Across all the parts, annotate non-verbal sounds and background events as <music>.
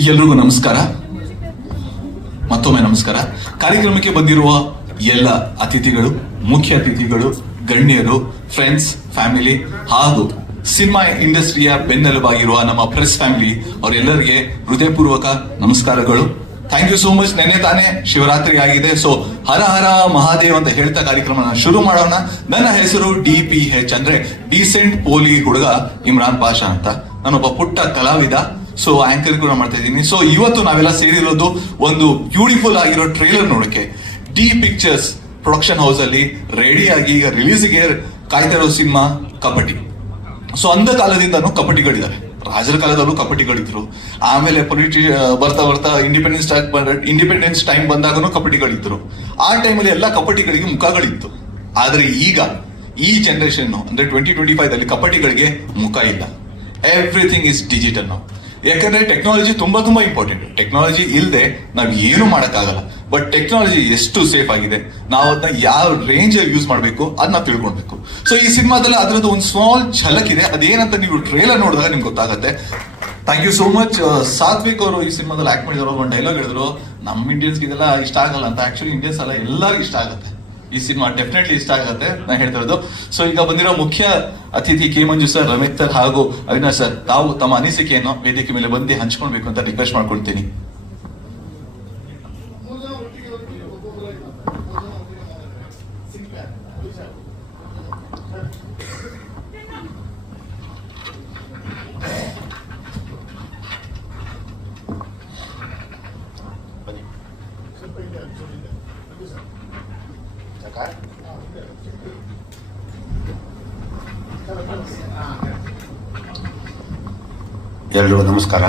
ಎಲ್ರಿಗೂ ನಮಸ್ಕಾರ. ಮತ್ತೊಮ್ಮೆ ನಮಸ್ಕಾರ. ಕಾರ್ಯಕ್ರಮಕ್ಕೆ ಬಂದಿರುವ ಎಲ್ಲ ಅತಿಥಿಗಳು, ಮುಖ್ಯ ಅತಿಥಿಗಳು, ಗಣ್ಯರು ಫ್ರೆಂಡ್ಸ್ ಫ್ಯಾಮಿಲಿ ಹಾಗೂ ಸಿನಿಮಾ ಇಂಡಸ್ಟ್ರಿಯ ಬೆನ್ನೆಲುಬಾಗಿರುವ ನಮ್ಮ ಪ್ರೆಸ್ ಫ್ಯಾಮಿಲಿ ಅವರೆಲ್ಲರಿಗೆ ಹೃದಯಪೂರ್ವಕ ನಮಸ್ಕಾರಗಳು. ಥ್ಯಾಂಕ್ ಯು ಸೋ ಮಚ್ ನೆನ್ನೆ ತಾನೇ ಶಿವರಾತ್ರಿ ಆಗಿದೆ. ಸೊ ಹರ ಹರ ಮಹಾದೇವ್ ಅಂತ ಹೇಳ್ತಾ ಕಾರ್ಯಕ್ರಮನ ಶುರು ಮಾಡೋಣ. ನನ್ನ ಹೆಸರು ಡಿ ಪಿ ಹೆಚ್ ಅಂದ್ರೆ ಡೀಸೆಂಟ್ ಪೋಲಿ ಹುಡುಗ ಇಮ್ರಾನ್ ಪಾಷಾ ಅಂತ. ನಾನೊಬ್ಬ ಪುಟ್ಟ ಕಲಾವಿದ. ಸೊ ಆಂಕರ್ ಕೂಡ ಮಾಡ್ತಾ ಇದ್ದೀನಿ. ಸೊ ಇವತ್ತು ನಾವೆಲ್ಲ ಸೇರಿರೋದು ಒಂದು ಬ್ಯೂಟಿಫುಲ್ ಆಗಿರೋ ಟ್ರೇಲರ್ ನೋಡಕ್ಕೆ ಡಿ ಪಿಕ್ಚರ್ಸ್ ಪ್ರೊಡಕ್ಷನ್ ಹೌಸ್ ಅಲ್ಲಿ ರೆಡಿ ಆಗಿ ಈಗ ರಿಲೀಸ್ಗೆ ಕಾಯ್ತಾ ಇರೋ ಸಿನಿಮಾ ಕಬಡ್ಡಿ. ಸೊ ಅಂದ ಕಾಲದಿಂದನೂ ಕಬಡ್ಡಿಗಳಿದ್ದಾರೆ ರಾಜರ ಕಾಲದಲ್ಲೂ ಕಬಡ್ಡಿಗಳಿದ್ರು. ಆಮೇಲೆ ಪೊಲಿಟಿ ಬರ್ತಾ ಬರ್ತಾ ಇಂಡಿಪೆಂಡೆನ್ಸ್ ಇಂಡಿಪೆಂಡೆನ್ಸ್ ಟೈಮ್ ಬಂದಾಗನು ಕಬಡ್ಡಿಗಳಿದ್ರು. ಆ ಟೈಮಲ್ಲಿ ಎಲ್ಲ ಕಬಡ್ಡಿಗಳಿಗೆ ಮುಖಗಳಿತ್ತು. ಆದರೆ ಈಗ ಈ ಜನರೇಷನ್ ಅಂದ್ರೆ ಟ್ವೆಂಟಿ ಟ್ವೆಂಟಿ ಫೈವ್ ಅಲ್ಲಿ ಕಬಡ್ಡಿಗಳಿಗೆ ಮುಖ ಇಲ್ಲ. ಎವ್ರಿಥಿಂಗ್ ಇಸ್ ಡಿಜಿಟಲ್ ನಾವು ಯಾಕಂದ್ರೆ ಟೆಕ್ನಾಲಜಿ ತುಂಬಾ ತುಂಬಾ ಇಂಪಾರ್ಟೆಂಟ್ ಟೆಕ್ನಾಲಜಿ ಇಲ್ಲದೆ ನಾವ್ ಏನು ಮಾಡಕ್ಕಾಗಲ್ಲ. ಬಟ್ ಟೆಕ್ನಾಲಜಿ ಎಷ್ಟು ಸೇಫ್ ಆಗಿದೆ ನಾವು ಅದನ್ನ ಯಾವ ರೇಂಜ್ ಯೂಸ್ ಮಾಡಬೇಕು ಅದನ್ನ ತಿಳ್ಕೊಳ್ಬೇಕು. ಸೊ ಈ ಸಿನಿಮಾದಲ್ಲಿ ಅದರದ್ದು ಒಂದು ಸ್ಮಾಲ್ ಝಲಕ್ ಇದೆ ಅದೇನಂತ ನೀವು ಟ್ರೇಲರ್ ನೋಡಿದಾಗ ನಿಮ್ಗೆ ಗೊತ್ತಾಗುತ್ತೆ. Thank you so much Satvik ಅವರು ಈ ಸಿನಿಮಾದಲ್ಲಿ ಆಕ್ಟ್ ಮಾಡಿದ್ರು ಒಂದು ಡೈಲಾಗ್ ಹೇಳಿದ್ರು. ನಮ್ಮ ಇಂಡಿಯನ್ಸ್ಗೆ ಇದೆಲ್ಲ ಇಷ್ಟ ಆಗಲ್ಲ ಅಂತ. ಆಕ್ಚುಲಿ ಇಂಡಿಯನ್ಸ್ ಅಲ್ಲ, ಎಲ್ಲರಿಗೂ ಇಷ್ಟ ಆಗುತ್ತೆ. ಈ ಸಿನಿಮಾ ಡೆಫಿನೆಟ್ಲಿ ಇಷ್ಟ ಆಗುತ್ತೆ ನಾನು ಹೇಳ್ತಾ ಇರೋದು. ಸೊ ಈಗ ಬಂದಿರೋ ಮುಖ್ಯ ಅತಿಥಿ K Manju sir Ramesh sir ಹಾಗೂ ಅವಿನಾಶ್ ಸರ್ ತಾವು ತಮ್ಮ ಅನಿಸಿಕೆಯನ್ನು ವೇದಿಕೆ ಮೇಲೆ ಬಂದು ಹಂಚ್ಕೊಳ್ಬೇಕು ಅಂತ ರಿಕ್ವೆಸ್ಟ್ ಮಾಡ್ಕೊಳ್ತೀನಿ. ಎಲ್ರಿಗೂ ನಮಸ್ಕಾರ.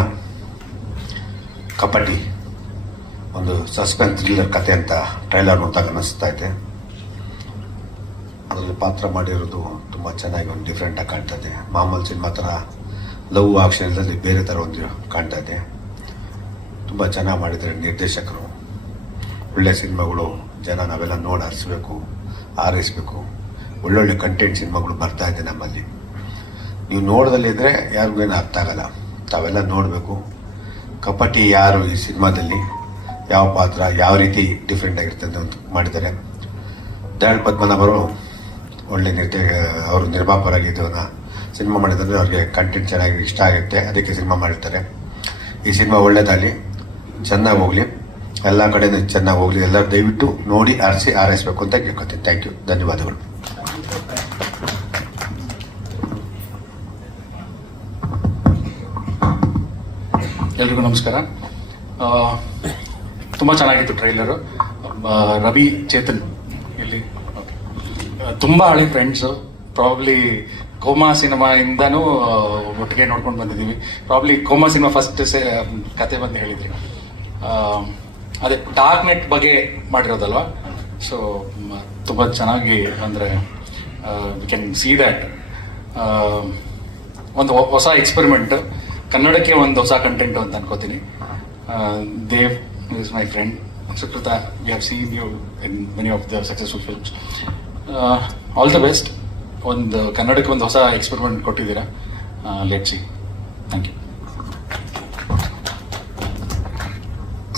ಕಬಡ್ಡಿ, ಒಂದು ಸಸ್ಪೆನ್ಸ್ ಥ್ರಿಲ್ಲರ್ ಕತೆ ಅಂತ ಟ್ರೈಲರ್ ನೋಡಿದಾಗ ಅನಿಸ್ತಾ ಇದೆ. ಅದರಲ್ಲಿ ಪಾತ್ರ ಮಾಡಿರೋದು ತುಂಬ ಚೆನ್ನಾಗಿ ಒಂದು ಡಿಫ್ರೆಂಟಾಗಿ ಕಾಣ್ತಾ ಇದೆ. ಮಾಮೂಲಿ ಸಿನಿಮಾ ಥರ ಲವ್ ಆಕ್ಷನ್ ಇಲ್ಲದಲ್ಲಿ ಬೇರೆ ಥರ ಒಂದು ಕಾಣ್ತಾ ಇದೆ. ತುಂಬ ಚೆನ್ನಾಗಿ ಮಾಡಿದ್ದಾರೆ ನಿರ್ದೇಶಕರು. ಒಳ್ಳೆ ಸಿನಿಮಾಗಳು ಜನ ನಾವೆಲ್ಲ ನೋಡಿ ಹರಿಸ್ಬೇಕು ಆರೈಸ್ಬೇಕು ಒಳ್ಳೊಳ್ಳೆ ಕಂಟೆಂಟ್ ಸಿನಿಮಾಗಳು ಬರ್ತಾ ಇದೆ ನಮ್ಮಲ್ಲಿ. ನೀವು ನೋಡದಲ್ಲಿದ್ದರೆ ಯಾರಿಗೂ ಏನು ಅರ್ಥ ಆಗಲ್ಲ. ತಾವೆಲ್ಲ ನೋಡಬೇಕು. ಕಪಟಿ ಯಾರು ಈ ಸಿನಿಮಾದಲ್ಲಿ? ಯಾವ ಪಾತ್ರ, ಯಾವ ರೀತಿ ಡಿಫ್ರೆಂಟ್ ಆಗಿರ್ತದೆ ಅಂತ ಮಾಡಿದ್ದಾರೆ. ದಯಾಳ್ ಪದ್ಮನಾಭರು ಒಳ್ಳೆ ನಿರ್ದೇ, ಅವರು ನಿರ್ಮಾಪರಾಗಿ ಇದನ್ನು ಸಿನಿಮಾ ಮಾಡಿದ್ರೆ ಅವ್ರಿಗೆ ಕಂಟೆಂಟ್ ಚೆನ್ನಾಗಿ ಇಷ್ಟ ಆಗುತ್ತೆ. ಅದಕ್ಕೆ ಸಿನಿಮಾ ಮಾಡಿರ್ತಾರೆ. ಈ ಸಿನಿಮಾ ಒಳ್ಳೆಯದಾಗಲಿ ಚೆನ್ನಾಗಿ ಹೋಗಲಿ. ಎಲ್ಲ ಕಡೆ ಚೆನ್ನಾಗಿ ಹೋಗಲಿ. ಎಲ್ಲರೂ ದಯವಿಟ್ಟು ನೋಡಿ ಆರಿಸಿ, ಆರೈಸಬೇಕು ಅಂತ ಕೇಳ್ಕೊತೀನಿ. ಥ್ಯಾಂಕ್ ಯು ಧನ್ಯವಾದಗಳು. ಎಲ್ರಿಗೂ ನಮಸ್ಕಾರ. ತುಂಬ ಚೆನ್ನಾಗಿತ್ತು ಟ್ರೈಲರು ರವಿ ಚೇತನ್, ಇಲ್ಲಿ ತುಂಬ ಹಳಿ ಫ್ರೆಂಡ್ಸು ಪ್ರಾಬ್ಲಿ ಕೋಮಾ ಸಿನಿಮಾ ಇಂದನೂ ಒಟ್ಟಿಗೆ ನೋಡ್ಕೊಂಡು ಬಂದಿದ್ದೀವಿ. ಪ್ರಾಬ್ಲಿ ಕೋಮಾ ಸಿನಿಮಾ ಫಸ್ಟ್ ಕತೆ ಬಂದು ಹೇಳಿದ್ರಿ. ಅದೇ ಡಾರ್ಕ್ ನೆಟ್ ಬಗ್ಗೆ ಮಾಡಿರೋದಲ್ವಾ? ಸೊ ತುಂಬ ಚೆನ್ನಾಗಿ ಅಂದರೆ ವಿ ಕ್ಯಾನ್ ಸಿ ದ್ಯಾಟ್ ಒಂದು ಹೊಸ ಎಕ್ಸ್ಪೆರಿಮೆಂಟ್ ಕನ್ನಡಕ್ಕೆ ಒಂದು ಹೊಸ ಕಂಟೆಂಟ್ ಅಂತ ಅನ್ಕೋತೀನಿ. Dev is my friend Sukrutha we have seen you in many of the successful films all the best ಒಂದು ಕನ್ನಡಕ್ಕೆ ಒಂದು ಹೊಸ ಎಕ್ಸ್ಪೆರಿಮೆಂಟ್ ಕೊಟ್ಟಿದ್ದೀರಾ? Let see thank you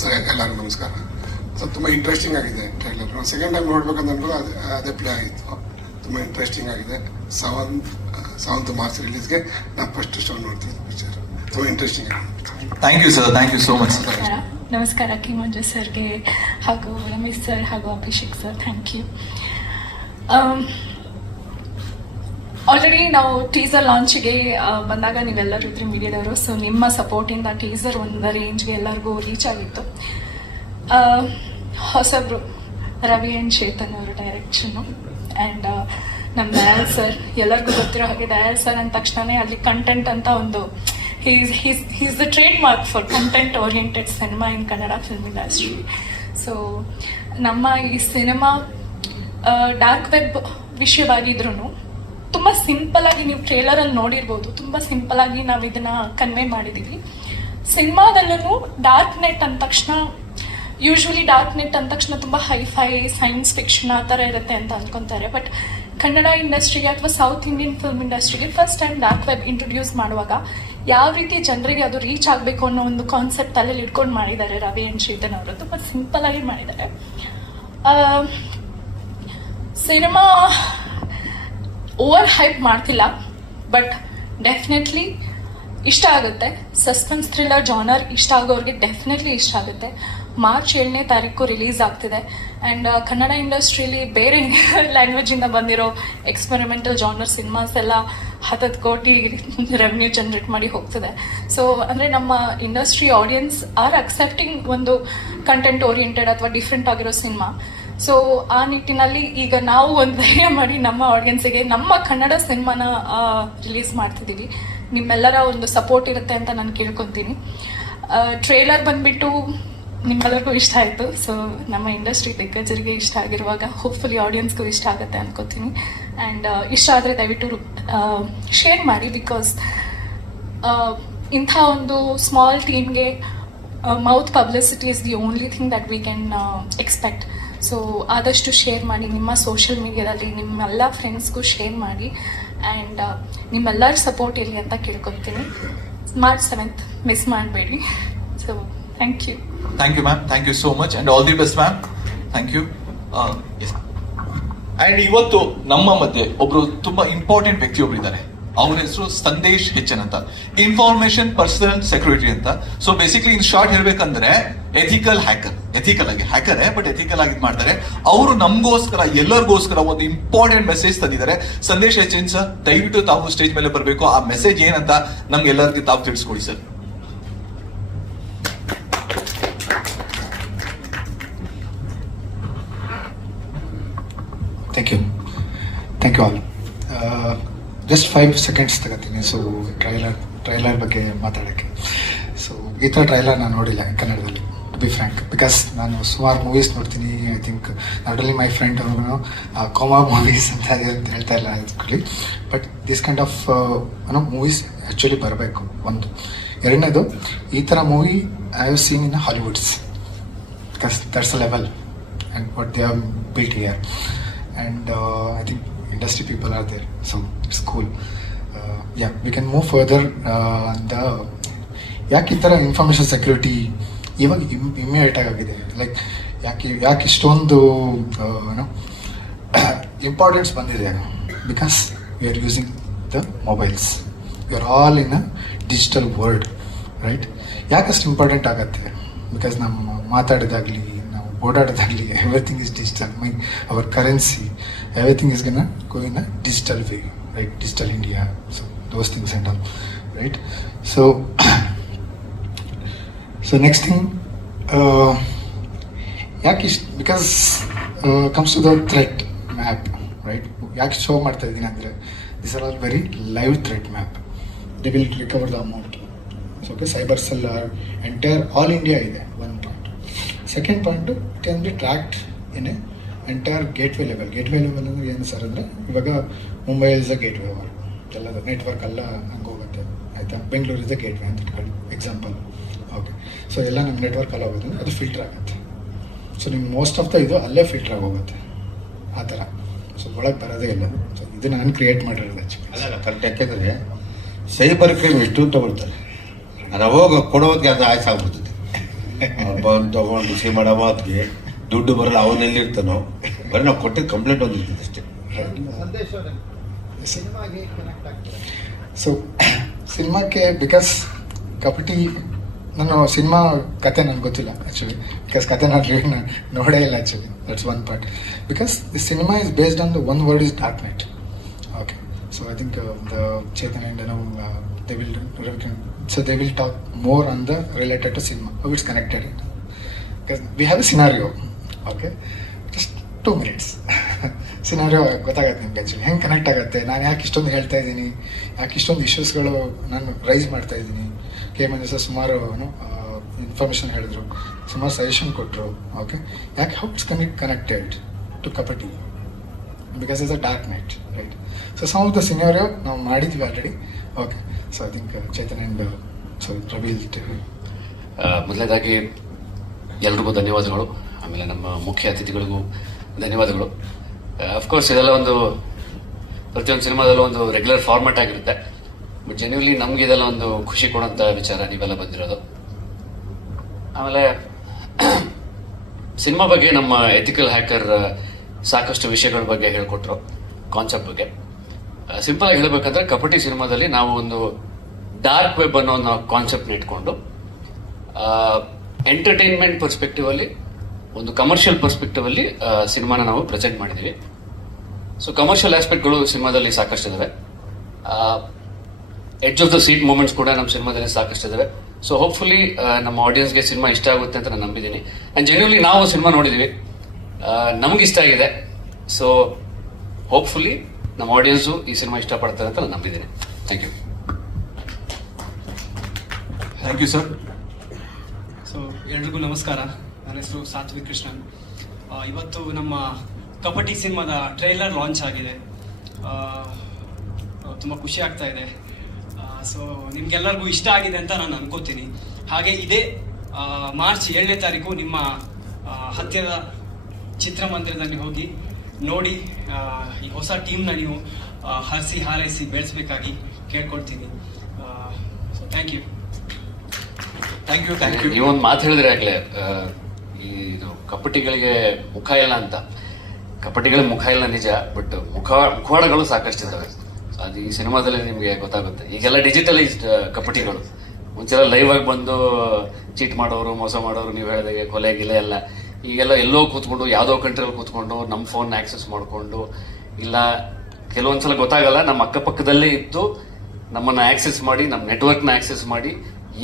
sir ಎಲ್ಲರಿಗೂ ನಮಸ್ಕಾರ ಸೊ ತುಂಬ ಇಂಟ್ರೆಸ್ಟಿಂಗ್ ಆಗಿದೆ ಟ್ರೈಲರ್ ಸೆಕೆಂಡ್ ಟೈಮ್ ನೋಡ್ಬೇಕಂತ ಅನ್ಕೊಂಡು ಅದು ಅದೇ ಪ್ಲೇ ಆಗಿತ್ತು ತುಂಬ ಇಂಟ್ರೆಸ್ಟಿಂಗ್ ಆಗಿದೆ. ಸೆವೆಂತ್ ಸೆವೆಂತ್ ಮಾರ್ಚ್ ರಿಲೀಸ್ಗೆ ನಾ ಫಸ್ಟ್ ಶೋ ನೋಡ್ತೀನಿ ಪಿಕ್ಚರ್ ತುಂಬ ಇಂಟ್ರೆಸ್ಟಿಂಗ್ ಆಗಿದೆ. Thank you sir thank you so much sir ನಮಸ್ಕಾರ. ಕಿಮಂಜ ಸರ್ಗೆ ಹಾಗೂ ರಮೇಶ್ ಸರ್ ಹಾಗೂ Abhishek sir. Thank you already ನಾವು ಟೀಸರ್ ಲಾಂಚಿಗೆ ಬಂದಾಗ ನೀವೆಲ್ಲರೂ ಇದ್ರೆ ಮೀಡಿಯಾದವರು ಸೊ ನಿಮ್ಮ ಸಪೋರ್ಟಿಂದ ಟೀಸರ್ ಒಂದು ರೇಂಜ್ಗೆ ಎಲ್ಲರಿಗೂ ರೀಚ್ ಆಗಿತ್ತು. ಆ, ಹೊಸಬ್ರು. ರವಿ ಅಂಡ್ ಚೇತನ್ ಅವರ ಡೈರೆಕ್ಷನ್ ಆ್ಯಂಡ್ ನಮ್ಮ ದಯಾಲ್ ಸರ್ ಎಲ್ಲರಿಗೂ ಗೊತ್ತಿರೋ ಹಾಗೆ ದಯಾಲ್ ಸರ್ ಅಂದ ತಕ್ಷಣನೇ ಅಲ್ಲಿ ಕಂಟೆಂಟ್ ಅಂತ ಒಂದು he's the trademark for content oriented cinema in Kannada film industry so ನಮ್ಮ ಈ ಸಿನಿಮಾ ಡಾರ್ಕ್ ವೆಬ್ ವಿಷಯವಾಗಿದ್ರು ತುಂಬ ಸಿಂಪಲ್ ಆಗಿ ನೀವು ಟ್ರೇಲರ್ ಅಲ್ಲಿ ನೋಡಿರ್ಬೋದು. ತುಂಬ ಸಿಂಪಲ್ ಆಗಿ ನಾವು ಇದನ್ನ ಕನ್ವೆ ಮಾಡಿದೀವಿ. ಸಿನಿಮಾದಲ್ಲೂ ಡಾರ್ಕ್ ನೆಟ್ ಅಂದ ತಕ್ಷಣ ಯೂಶ್ವಲಿ ಡಾರ್ಕ್ ನೆಟ್ ಅಂದ ತಕ್ಷಣ ತುಂಬ ಹೈಫೈ ಸೈನ್ಸ್ ಫಿಕ್ಷನ್ ಆ ಥರ ಇರುತ್ತೆ ಅಂತ ಅಂದ್ಕೊತಾರೆ ಬಟ್ ಕನ್ನಡ ಇಂಡಸ್ಟ್ರಿಗೆ ಅಥವಾ ಸೌತ್ ಇಂಡಿಯನ್ ಫಿಲ್ಮ್ ಇಂಡಸ್ಟ್ರಿಗೆ first time dark web introduce ಮಾಡುವಾಗ ಯಾವ ರೀತಿ ಜನರಿಗೆ ಅದು ರೀಚ್ ಆಗಬೇಕು ಅನ್ನೋ ಒಂದು ಕಾನ್ಸೆಪ್ಟ್ ತಲೆಯಲ್ಲಿ ಇಟ್ಕೊಂಡು ಮಾಡಿದ್ದಾರೆ ರವಿ ಅಂಡ್ ಶ್ರೀಧನ್ ಅವರು ತುಂಬ ಸಿಂಪಲ್ ಆಗಿ ಮಾಡಿದ್ದಾರೆ. ಸಿನಿಮಾ ಓವರ್ ಹೈಪ್ ಮಾಡ್ತಿಲ್ಲ. ಬಟ್ ಡೆಫಿನೆಟ್ಲಿ ಇಷ್ಟ ಆಗುತ್ತೆ. ಸಸ್ಪೆನ್ಸ್ ಥ್ರಿಲ್ಲರ್ ಜಾನರ್ ಇಷ್ಟ ಆಗೋರಿಗೆ ಡೆಫಿನೆಟ್ಲಿ ಇಷ್ಟ ಆಗುತ್ತೆ. ಮಾರ್ಚ್ ಏಳನೇ ತಾರೀಕು ರಿಲೀಸ್ ಆಗ್ತಿದೆ. ಆ್ಯಂಡ್ ಕನ್ನಡ ಇಂಡಸ್ಟ್ರೀಲಿ ಬೇರೆ <laughs> ಲ್ಯಾಂಗ್ವೇಜಿಂದ ಬಂದಿರೋ ಎಕ್ಸ್ಪೆರಿಮೆಂಟಲ್ ಜಾನರ್ ಸಿನಿಮಾಸ್ ಎಲ್ಲ ಹತ್ತತ್ತು ಕೋಟಿ <laughs> ರೆವೆನ್ಯೂ ಜನರೇಟ್ ಮಾಡಿ ಹೋಗ್ತಿದೆ. ಸೊ ಅಂದರೆ ನಮ್ಮ ಇಂಡಸ್ಟ್ರಿ ಆಡಿಯನ್ಸ್ ಆರ್ ಅಕ್ಸೆಪ್ಟಿಂಗ್ ಒಂದು ಕಂಟೆಂಟ್ ಓರಿಯೆಂಟೆಡ್ ಅಥವಾ ಡಿಫ್ರೆಂಟ್ ಆಗಿರೋ ಸಿನಿಮಾ ಸೊ ಆ ನಿಟ್ಟಿನಲ್ಲಿ ಈಗ ನಾವು ಒಂದು ಧೈರ್ಯ ಮಾಡಿ ನಮ್ಮ ಆಡಿಯನ್ಸಿಗೆ ನಮ್ಮ ಕನ್ನಡ ಸಿನಿಮಾನ ರಿಲೀಸ್ ಮಾಡ್ತಿದ್ದೀವಿ ನಿಮ್ಮೆಲ್ಲರ ಒಂದು ಸಪೋರ್ಟ್ ಇರುತ್ತೆ ಅಂತ ನಾನು ಕೇಳ್ಕೊತೀನಿ. ಟ್ರೇಲರ್ ಬಂದ್ಬಿಟ್ಟು ನಿಮ್ಮೆಲ್ಲರಿಗೂ ಇಷ್ಟ ಆಯಿತು. ಸೊ ನಮ್ಮ ಇಂಡಸ್ಟ್ರಿ ದಿಗ್ಗಜರಿಗೆ ಇಷ್ಟ ಆಗಿರುವಾಗ ಹೋಪ್ಫುಲಿ ಆಡಿಯನ್ಸ್ಗೂ ಇಷ್ಟ ಆಗುತ್ತೆ ಅನ್ಕೋತೀನಿ. ಆ್ಯಂಡ್ ಇಷ್ಟ ಆದರೆ ದಯವಿಟ್ಟು ಶೇರ್ ಮಾಡಿ ಬಿಕಾಸ್ ಇಂಥ ಒಂದು ಸ್ಮಾಲ್ ಟೀಮ್ಗೆ mouth publicity is the only thing that we can expect so ಆದಷ್ಟು ಶೇರ್ ಮಾಡಿ, ನಿಮ್ಮ ಸೋಷಿಯಲ್ ಮೀಡಿಯಾದಲ್ಲಿ ನಿಮ್ಮೆಲ್ಲ ಫ್ರೆಂಡ್ಸ್ಗೂ ಶೇರ್ ಮಾಡಿ. ಆ್ಯಂಡ್ ನಿಮ್ಮೆಲ್ಲರ ಸಪೋರ್ಟ್ ಇರಲಿ ಅಂತ ಕೇಳ್ಕೊತೀನಿ. ಮಾರ್ಚ್ ಸೆವೆಂತ್ ಮಿಸ್ ಮಾಡಬೇಡಿ. Thank you thank you ma'am thank you so much and all the best ma'am thank you and ಇವತ್ತು ನಮ್ಮ ಮಧ್ಯೆ ಒಬ್ರು ತುಂಬಾ ಇಂಪಾರ್ಟೆಂಟ್ ವ್ಯಕ್ತಿ ಒಬ್ರು ಇದ್ದಾರೆ ಅವ್ರ ಹೆಸರು ಸಂದೇಶ್ ಹೆಚ್ಚನ್ ಅಂತ. ಇನ್ಫಾರ್ಮೇಶನ್ ಪರ್ಸನಲ್ ಸೆಕ್ಯೂರಿಟಿ ಅಂತ. ಸೊ ಬೇಸಿಕ್ಲಿ ಇನ್ ಶಾರ್ಟ್ ಹೇಳ್ಬೇಕಂದ್ರೆ ಎಥಿಕಲ್ ಹ್ಯಾಕರ್ ಎಥಿಕಲ್ ಆಗಿ ಹ್ಯಾಕರ್ ಬಟ್ ಎಥಿಕಲ್ ಆಗಿ ಮಾಡ್ತಾರೆ. ಅವರು ನಮಗೋಸ್ಕರ, ಎಲ್ಲರಿಗೋಸ್ಕರ ಒಂದು ಇಂಪಾರ್ಟೆಂಟ್ ಮೆಸೇಜ್ ತಂದಿದ್ದಾರೆ. ಸಂದೇಶ್ ಹೆಚ್ಚನ್ ಸರ್ ದಯವಿಟ್ಟು ತಾವು ಸ್ಟೇಜ್ ಮೇಲೆ ಬರಬೇಕು. ಆ ಮೆಸೇಜ್ ಏನಂತ ನಮ್ಗೆ ಎಲ್ಲರಿಗೂ ತಾವು ತಿಳಿಸ್ಕೊಡಿ sir you all just five seconds ತಗೋತೀನಿ. ಸೊ ಟ್ರೈಲರ್ ಟ್ರೈಲರ್ ಬಗ್ಗೆ ಮಾತಾಡೋಕ್ಕೆ. ಸೊ ಈ ಥರ ಟ್ರೈಲರ್ ನಾನು ನೋಡಿಲ್ಲ ಕನ್ನಡದಲ್ಲಿ ಟು ಬಿ ಫ್ರ್ಯಾಂಕ್ ಬಿಕಾಸ್ ನಾನು ಸುಮಾರು ಮೂವೀಸ್ ನೋಡ್ತೀನಿ. I think not only my friend ಅವ್ರಿಗೂ ಕೋಮಾ ಮೂವೀಸ್ ಅಂತ ಹೇಳ್ತಾ ಇಲ್ಲ ಇದ್ಕೊಳ್ಳಿ ಬಟ್ ದಿಸ್ ಕೈಂಡ್ ಆಫ್ ಅನ್ನೋ ಮೂವೀಸ್ ಆ್ಯಕ್ಚುಲಿ ಬರಬೇಕು. ಒಂದು. ಎರಡನೇದು, ಈ ಥರ movie I have seen in Hollywoods because that's a level and what they are built here. And I think industry people are there, so it's cool. Uh, yeah, we can move further. Uh, the ಯಾಕೆ ಈ ಥರ information security ಇವಾಗ immediate ಆಗಿದೆ? Like ಯಾಕೆ ಯಾಕೆ ಇಷ್ಟೊಂದು ಏನೋ importance <coughs> ಬಂದಿದೆ because we are using the mobiles we are all in a digital world right ಯಾಕಷ್ಟು important ಆಗತ್ತೆ? ಬಿಕಾಸ್ ನಮ್ಮ ಮಾತಾಡೋದಾಗಲಿ ಓಡಾಡೋದಾಗಲಿ everything is digital my our currency everything is gonna go in a digital way right digital India so those things and all right so so next thing ಯಾಕೆ ಇಷ್ಟು because comes to the threat map right ಯಾಕೆ show ಮಾಡ್ತಾ ಇದ್ದೀನಿ ಅಂದರೆ this are all very live threat map they will recover the amount so okay cyber cell entire all India ಇದೆ. One second point can be tracked in a entire gateway level gateway level ಅಂದರೆ ಏನು sir ಅಂದರೆ, ಇವಾಗ Mumbai is a gateway our ಎಲ್ಲದ network ಎಲ್ಲ ಹಂಗೆ ಹೋಗುತ್ತೆ. ಆಯಿತಾ? Bengaluru is a gateway ಅಂತ ಇಟ್ಕೊಳ್ಳಿ. ಎಕ್ಸಾಂಪಲ್ ಓಕೆ ಸೊ ಎಲ್ಲ ನಮ್ಮ ನೆಟ್ವರ್ಕ್ ಎಲ್ಲ ಹೋಗುತ್ತೆ. ಅಂದರೆ ಅದು ಫಿಲ್ಟರ್ ಆಗುತ್ತೆ. ಸೊ ನಿಮ್ಗೆ ಮೋಸ್ಟ್ ಆಫ್ ದ ಇದು ಅಲ್ಲೇ ಫಿಲ್ಟರ್ ಆಗೋಗುತ್ತೆ ಆ ಥರ. ಸೊ ಒಳಗೆ ಬರೋದೇ ಇಲ್ಲ. ಸೊ ಇದು ನಾನು ಕ್ರಿಯೇಟ್ ಮಾಡಿರೋದು ಅಲ್ಲ ಕರೆಕ್ಟ್ ಯಾಕೆಂದರೆ ಸೈಬರ್ ಕ್ರೈಮ್ ಎಷ್ಟು ತಗೊಳ್ತಾರೆ. ಅದು ಹೋಗಿ ಕೊಡೋದಕ್ಕೆ ಅದು ಆಯ್ತು ಬಂದು ತಗೊಂಡು ಸಿ ಮಾಡೋ ಮಾತಿಗೆ ದುಡ್ಡು ಬರಲ್ಲ ಅವನಲ್ಲಿ ಇರ್ತಾನೋ ಬರೀ ನಾವು ಕೊಟ್ಟಿದ್ದು ಕಂಪ್ಲೇಂಟ್ ಒಂದು ಇರ್ತದೆ ಅಷ್ಟೇ. ಸೊ ಸಿನಿಮಾಕ್ಕೆ ಬಿಕಾಸ್ ಕಪಟಿ, ನಾನು ಸಿನಿಮಾ ಕತೆ ನನಗೆ ಗೊತ್ತಿಲ್ಲ ಆ್ಯಕ್ಚುಲಿ ಬಿಕಾಸ್ ಕತೆ ನಾನು ನೋಡೇ ಇಲ್ಲ actually that's one part because the cinema is based on the one word is dark night okay so I think the Chetan and no they will so they will talk more on the related to how it's connected because we have a scenario okay just two minutes scenario ಗೊತ್ತಾಗತ್ತೆ ನಿಮ್ಗೆ actually ಹೆಂಗೆ connect ಆಗುತ್ತೆ? ನಾನು ಯಾಕೆ ಇಷ್ಟೊಂದು ಹೇಳ್ತಾ ಇದ್ದೀನಿ? ಯಾಕೆ ಇಷ್ಟೊಂದು ಇಶ್ಯೂಸ್ಗಳು ನಾನು ರೈಸ್ ಮಾಡ್ತಾ ಇದ್ದೀನಿ? ಕೆ ದಿವಸ ಸುಮಾರು ಇನ್ಫಾರ್ಮೇಷನ್ ಹೇಳಿದ್ರು, ಸುಮಾರು ಸಜೆಷನ್ ಕೊಟ್ಟರು ಓಕೆ ಯಾಕೆ how it's connect connected to kabaddi because is a dark night right so some of the scenario ನಾವು ಮಾಡಿದ್ವಿ already okay so I think Chetan and so Praveel ಮೊದಲನೇದಾಗಿ ಎಲ್ರಿಗೂ ಧನ್ಯವಾದಗಳು. ಆಮೇಲೆ ನಮ್ಮ ಮುಖ್ಯ ಅತಿಥಿಗಳಿಗೂ ಧನ್ಯವಾದಗಳು. ಅಫ್ಕೋರ್ಸ್ ಇದೆಲ್ಲ ಒಂದು ಪ್ರತಿಯೊಂದು ಸಿನಿಮಾದಲ್ಲೂ ಒಂದು ರೆಗ್ಯುಲರ್ ಫಾರ್ಮ್ಯಾಟ್ ಆಗಿರುತ್ತೆ. ಬಟ್ ಜೆನ್ಯೂನ್ಲಿ ನಮ್ಗೆ ಇದೆಲ್ಲ ಒಂದು ಖುಷಿ ಕೊಡುವಂತ ವಿಚಾರ ನೀವೆಲ್ಲ ಬಂದಿರೋದು. ಆಮೇಲೆ ಸಿನಿಮಾ ಬಗ್ಗೆ ನಮ್ಮ ಎಥಿಕಲ್ ಹ್ಯಾಕರ್ ಸಾಕಷ್ಟು ವಿಷಯಗಳ ಬಗ್ಗೆ ಹೇಳ್ಕೊಟ್ರು ಕಾನ್ಸೆಪ್ಟ್ ಬಗ್ಗೆ. ಸಿಂಪಲ್ ಆಗಿ ಹೇಳಬೇಕಂದ್ರೆ ಕಪಟಿ ಸಿನಿಮಾದಲ್ಲಿ ನಾವು ಒಂದು ಡಾರ್ಕ್ ವೆಬ್ ಅನ್ನೋ ಒಂದು ಕಾನ್ಸೆಪ್ಟ್ ಇಟ್ಕೊಂಡು ಎಂಟರ್ಟೈನ್ಮೆಂಟ್ ಪರ್ಸ್ಪೆಕ್ಟಿವ್ ಅಲ್ಲಿ, ಒಂದು ಕಮರ್ಷಿಯಲ್ ಪರ್ಸ್ಪೆಕ್ಟಿವ್ ಅಲ್ಲಿ ಸಿನಿಮಾನ ನಾವು ಪ್ರೆಸೆಂಟ್ ಮಾಡಿದೀವಿ ಸೊ ಕಮರ್ಷಿಯಲ್ ಆಸ್ಪೆಕ್ಟ್ಗಳು ಸಿನಿಮಾದಲ್ಲಿ ಸಾಕಷ್ಟು ಇದಾವೆ. Edge of the seat moments ಕೂಡ ನಮ್ಮ ಸಿನಿಮಾದಲ್ಲಿ ಸಾಕಷ್ಟು ಇದಾವೆ. ಸೊ ಹೋಪ್ಫುಲಿ ನಮ್ಮ ಆಡಿಯನ್ಸ್ಗೆ ಸಿನಿಮಾ ಇಷ್ಟ ಆಗುತ್ತೆ ಅಂತ ನಾನು ನಂಬಿದ್ದೀನಿ. ಅಂಡ್ ಜನರಲಿ ನಾವು ಸಿನಿಮಾ ನೋಡಿದೀವಿ. ನಮ್ಗೆ ಇಷ್ಟ ಆಗಿದೆ. ಸೊ ಹೋಪ್ಫುಲಿ ನಮ್ಮ ಆಡಿಯನ್ಸು ಈ ಸಿನಿಮಾ ಇಷ್ಟಪಡ್ತಾರೆ ಅಂತ ನಾನು ನಂಬಿದ್ದೀನಿ. Thank you thank you sir so ಎಲ್ರಿಗೂ ನಮಸ್ಕಾರ. ನನ್ನ ಹೆಸರು ಸಾತ್ವಿಕ್ ಕೃಷ್ಣನ್. ಇವತ್ತು ನಮ್ಮ ಕಬಡ್ಡಿ ಸಿನಿಮಾದ ಟ್ರೈಲರ್ ಲಾಂಚ್ ಆಗಿದೆ. ತುಂಬ ಖುಷಿ ಆಗ್ತಾ ಇದೆ. ಸೊ ನಿಮ್ಗೆಲ್ಲರಿಗೂ ಇಷ್ಟ ಆಗಿದೆ ಅಂತ ನಾನು ಅನ್ಕೋತೀನಿ. ಹಾಗೆ ಇದೇ ಮಾರ್ಚ್ ಏಳನೇ ತಾರೀಕು ನಿಮ್ಮ ಹತ್ತಿರದ ಚಿತ್ರಮಂದಿರದಲ್ಲಿ ಹೋಗಿ ನೋಡಿ ಈ ಹೊಸ ಟೀಮ್ನ ನೀವು ಹಸಿ ಹರಿಸಿ ಹಾರೈಸಿ ಬೆಳೆಸಬೇಕಾಗಿ ಕೇಳ್ಕೊಳ್ತೀನಿ. So thank you thank you thank you ನೀವೊಂದು ಮಾತು ಹೇಳಿದ್ರೆ ಆಗಲೇ ಈ ಇದು ಕಪಟಿಗಳಿಗೆ ಮುಖ ಇಲ್ಲ ಅಂತ. ಕಪಟಿಗಳಿಗೆ ಮುಖ ಇಲ್ಲ ನಿಜ ಬಟ್ ಮುಖ ಮುಖವಾಡಗಳು ಸಾಕಷ್ಟು ಇದ್ದಾವೆ. ಅದು ಈ ಸಿನಿಮಾದಲ್ಲಿ ನಿಮಗೆ ಗೊತ್ತಾಗುತ್ತೆ. ಈಗೆಲ್ಲ ಡಿಜಿಟಲೈಸ್ಡ್ ಕಪಟಿಗಳು. ಮುಂಚೆಲ್ಲ ಲೈವ್ ಆಗಿ ಬಂದು ಚೀಟ್ ಮಾಡೋರು ಮೋಸ ಮಾಡೋರು ನೀವು ಹೇಳಿದಾಗೆ ಕೊಲೆ ಗಿಲೆ ಎಲ್ಲ. ಈಗೆಲ್ಲ ಎಲ್ಲೋ ಕೂತ್ಕೊಂಡು, ಯಾವುದೋ ಕಂಟ್ರಿಯಲ್ಲಿ ಕೂತ್ಕೊಂಡು ನಮ್ಮ ಫೋನ್ ಆಕ್ಸೆಸ್ ಮಾಡಿಕೊಂಡು, ಇಲ್ಲ, ಕೆಲವೊಂದ್ಸಲ ಗೊತ್ತಾಗಲ್ಲ ನಮ್ಮ ಅಕ್ಕಪಕ್ಕದಲ್ಲೇ ಇದ್ದು ನಮ್ಮನ್ನ ಆಕ್ಸೆಸ್ ಮಾಡಿ ನಮ್ಮ ನೆಟ್ವರ್ಕ್ನ ಆಕ್ಸೆಸ್ ಮಾಡಿ,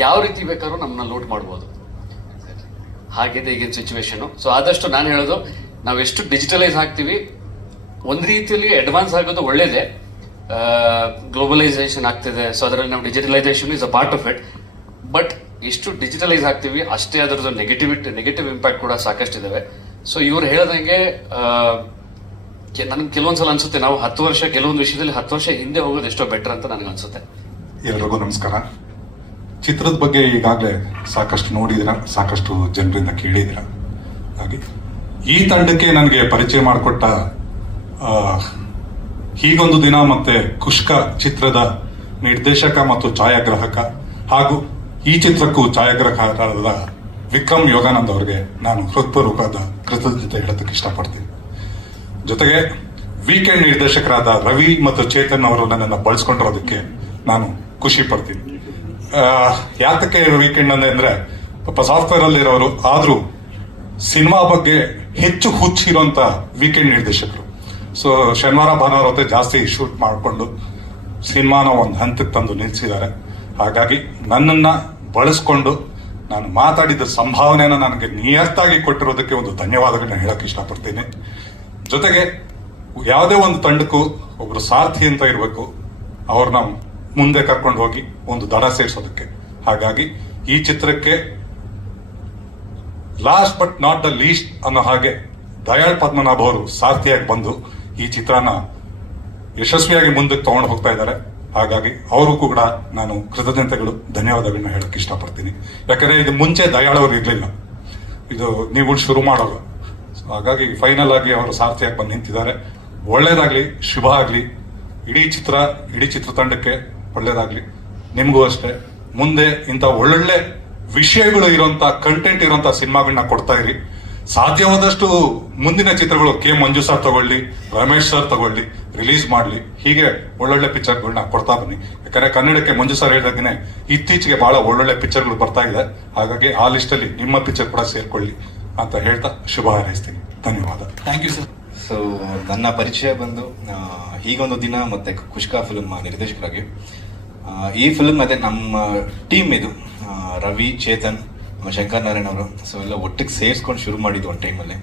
ಯಾವ ರೀತಿ ಬೇಕಾದ್ರೂ ನಮ್ಮನ್ನ ಲೂಟ್ ಮಾಡ್ಬೋದು. ಹಾಗಿದೆ ಈಗಿನ ಸಿಚುವೇಶನ್ ಸೊ ಆದಷ್ಟು ನಾನು ಹೇಳೋದು, ನಾವು ಎಷ್ಟು ಡಿಜಿಟಲೈಸ್ ಆಗ್ತೀವಿ, ಒಂದು ರೀತಿಯಲ್ಲಿ ಅಡ್ವಾನ್ಸ್ ಆಗೋದು ಒಳ್ಳೇದೇ. ಗ್ಲೋಬಲೈಸೇಷನ್ ಆಗ್ತಿದೆ ಸೊ ಅದರಲ್ಲಿ ನಾವು digitalisation is a part of it but ಎಷ್ಟು ಡಿಜಿಟಲೈಸ್ ಆಗ್ತೀವಿ, ಅಷ್ಟೇ ಅದರದ್ದು ನೆಗೆಟಿವಿಟಿ ನೆಗೆಟಿವ್ ಇಂಪ್ಯಾಕ್ಟ್ ಕೂಡ ಸಾಕಷ್ಟು ಇದಾವೆ ಸೊ ಇವ್ರು ಹೇಳ್ದಂಗೆ ನನ್ಗೆ ಕೆಲವೊಂದ್ಸಲ ಅನ್ಸುತ್ತೆ, ನಾವು ಹತ್ತು ವರ್ಷ, ಕೆಲವೊಂದು ವಿಷಯದಲ್ಲಿ ಹತ್ತು ವರ್ಷ ಹಿಂದೆ ಹೋಗೋದು ಎಷ್ಟೋ ಬೆಟರ್ ಅಂತ ನನಗೆ ಅನ್ಸುತ್ತೆ. ಎಲ್ರಿಗೂ ನಮಸ್ಕಾರ. ಚಿತ್ರದ ಬಗ್ಗೆ ಈಗಾಗಲೇ ಸಾಕಷ್ಟು ನೋಡಿದಿರ, ಸಾಕಷ್ಟು ಜನರಿಂದ ಕೇಳಿದಿರ. ಹಾಗೆ, ಈ ತಂಡಕ್ಕೆ ನನಗೆ ಪರಿಚಯ ಮಾಡಿಕೊಟ್ಟ ಹೀಗೊಂದು ದಿನ ಮತ್ತೆ ಕುಷ್ಕ ಚಿತ್ರದ ನಿರ್ದೇಶಕ ಮತ್ತು ಛಾಯಾಗ್ರಾಹಕ ಹಾಗೂ ಈ ಚಿತ್ರಕ್ಕೂ ಛಾಯಾಗ್ರಹಕಾರರಾದ ವಿಕ್ರಮ್ ಯೋಗಾನಂದ್ ಅವರಿಗೆ ನಾನು ಹೃತ್ಪೂರ್ವಕವಾದ ಕೃತಜ್ಞತೆ ಹೇಳೋದಕ್ಕೆ ಇಷ್ಟಪಡ್ತೀನಿ. ಜೊತೆಗೆ ವೀಕೆಂಡ್ ನಿರ್ದೇಶಕರಾದ ರವಿ ಮತ್ತು ಚೇತನ್ ಅವರು ನನ್ನನ್ನು ಬಳಸ್ಕೊಂಡಿರೋದಕ್ಕೆ ನಾನು ಖುಷಿ ಪಡ್ತೀನಿ. ಯಾತಕ್ಕೆ ವೀಕೆಂಡ್ ಅಂದ್ರೆ ಪಾಪ ಸಾಫ್ಟ್ವೇರ್ ಅಲ್ಲಿ ಇರೋರು ಆದ್ರೂ ಸಿನಿಮಾ ಬಗ್ಗೆ ಹೆಚ್ಚು ಹುಚ್ಚಿರುವಂತ ವೀಕೆಂಡ್ ನಿರ್ದೇಶಕರು. ಸೊ ಶನಿವಾರ ಭಾನುವಾರ ಜಾಸ್ತಿ ಶೂಟ್ ಮಾಡಿಕೊಂಡು ಸಿನಿಮಾನ ಒಂದು ಹಂತಕ್ಕೆ ತಂದು ನಿಲ್ಲಿಸಿದ್ದಾರೆ ಹಾಗಾಗಿ ನನ್ನನ್ನ ಬಳಸ್ಕೊಂಡು ನಾನು ಮಾತಾಡಿದ ಸಂಭಾವನೆಯನ್ನು ನನಗೆ ನಿಯತ್ತಾಗಿ ಕೊಟ್ಟಿರೋದಕ್ಕೆ ಒಂದು ಧನ್ಯವಾದಗಳನ್ನ ಹೇಳಕ್ ಇಷ್ಟಪಡ್ತೀನಿ. ಜೊತೆಗೆ ಯಾವುದೇ ಒಂದು ತಂಡಕ್ಕೂ ಒಬ್ರು ಸಾರ್ಥಿ ಅಂತ ಇರಬೇಕು. ಅವ್ರನ್ನ ಮುಂದೆ ಕರ್ಕೊಂಡು ಹೋಗಿ ಒಂದು ದಡ ಸೇರಿಸೋದಕ್ಕೆ. ಹಾಗಾಗಿ ಈ ಚಿತ್ರಕ್ಕೆ last but not the least ಅನ್ನೋ ಹಾಗೆ ದಯಾಳ್ ಪದ್ಮನಾಭ ಅವರು ಸಾರ್ಥಿಯಾಗಿ ಬಂದು ಈ ಚಿತ್ರನ ಯಶಸ್ವಿಯಾಗಿ ಮುಂದಕ್ಕೆ ತಗೊಂಡು ಹೋಗ್ತಾ ಇದ್ದಾರೆ. ಹಾಗಾಗಿ ಅವರು ಕೂಡ ನಾನು ಕೃತಜ್ಞತೆಗಳು, ಧನ್ಯವಾದಗಳನ್ನ ಹೇಳಕ್ ಇಷ್ಟಪಡ್ತೀನಿ. ಯಾಕಂದ್ರೆ ಇದು ಮುಂಚೆ ದಯಾಳವರು ಇರ್ಲಿಲ್ಲ. ಇದು ನೀವು ಶುರು So ಹಾಗಾಗಿ ಫೈನಲ್ ಆಗಿ ಅವರು ಸಾರ್ಥಿಯಾಗಿ ಬಂದು ನಿಂತಿದ್ದಾರೆ. ಒಳ್ಳೇದಾಗ್ಲಿ, ಶುಭ ಆಗ್ಲಿ. ಇಡೀ ಚಿತ್ರ, ಇಡೀ ಚಿತ್ರತಂಡಕ್ಕೆ ಒಳ್ಳೇದಾಗ್ಲಿ. ನಿಮಗೂ ಅಷ್ಟೇ. ಮುಂದೆ ಇಂಥ ಒಳ್ಳೊಳ್ಳೆ ವಿಷಯಗಳು ಇರುವಂತ ಕಂಟೆಂಟ್ ಇರುವಂತ ಸಿನಿಮಾಗಳನ್ನ ಕೊಡ್ತಾ ಇರಿ. ಸಾಧ್ಯವಾದಷ್ಟು ಮುಂದಿನ ಚಿತ್ರಗಳು ಕೆ ಮಂಜು ಸರ್ ತಗೊಳ್ಳಿ ರಮೇಶ್ ಸರ್ ತಗೊಳ್ಳಿ ರಿಲೀಸ್ ಮಾಡ್ಲಿ. ಹೀಗೆ ಒಳ್ಳೊಳ್ಳೆ ಪಿಕ್ಚರ್ಗಳನ್ನ ಕೊಡ್ತಾ ಬನ್ನಿ. ಯಾಕಂದ್ರೆ ಕನ್ನಡಕ್ಕೆ ಮಂಜು ಸರ್ ಹೇಳಿದಾಗನೆ ಇತ್ತೀಚೆಗೆ ಬಹಳ ಒಳ್ಳೊಳ್ಳೆ ಪಿಕ್ಚರ್ಗಳು ಬರ್ತಾ ಇದೆ. ಹಾಗಾಗಿ ಆ ಲಿಸ್ಟ್ ಅಲ್ಲಿ ನಿಮ್ಮ ಪಿಕ್ಚರ್ ಕೂಡ ಸೇರ್ಕೊಳ್ಳಿ ಅಂತ ಹೇಳ್ತಾ ಶುಭ ಹಾರೈಸ್ತೀನಿ. ಧನ್ಯವಾದ. ಥ್ಯಾಂಕ್ ಯು ಸರ್ ಸೊ ನನ್ನ ಪರಿಚಯ ಬಂದು ಹೀಗೊಂದು ದಿನ ಮತ್ತೆ ಖುಷ್ಕಾ ಫಿಲ್ಮ್ ನಿರ್ದೇಶಕರಾಗಿ. ಈ ಫಿಲ್ಮ್ ಅದೇ ನಮ್ಮ ಟೀಮ್ ಇದು. ರವಿ ಚೇತನ್ ಶಂಕರ್ ನಾರಾಯಣ್ ಅವರು ಸೊ ಎಲ್ಲ ಒಟ್ಟಿಗೆ ಸೇರಿಸ್ಕೊಂಡು ಶುರು ಮಾಡಿದ್ದು ಒಂದು ಟೈಮಲ್ಲಿ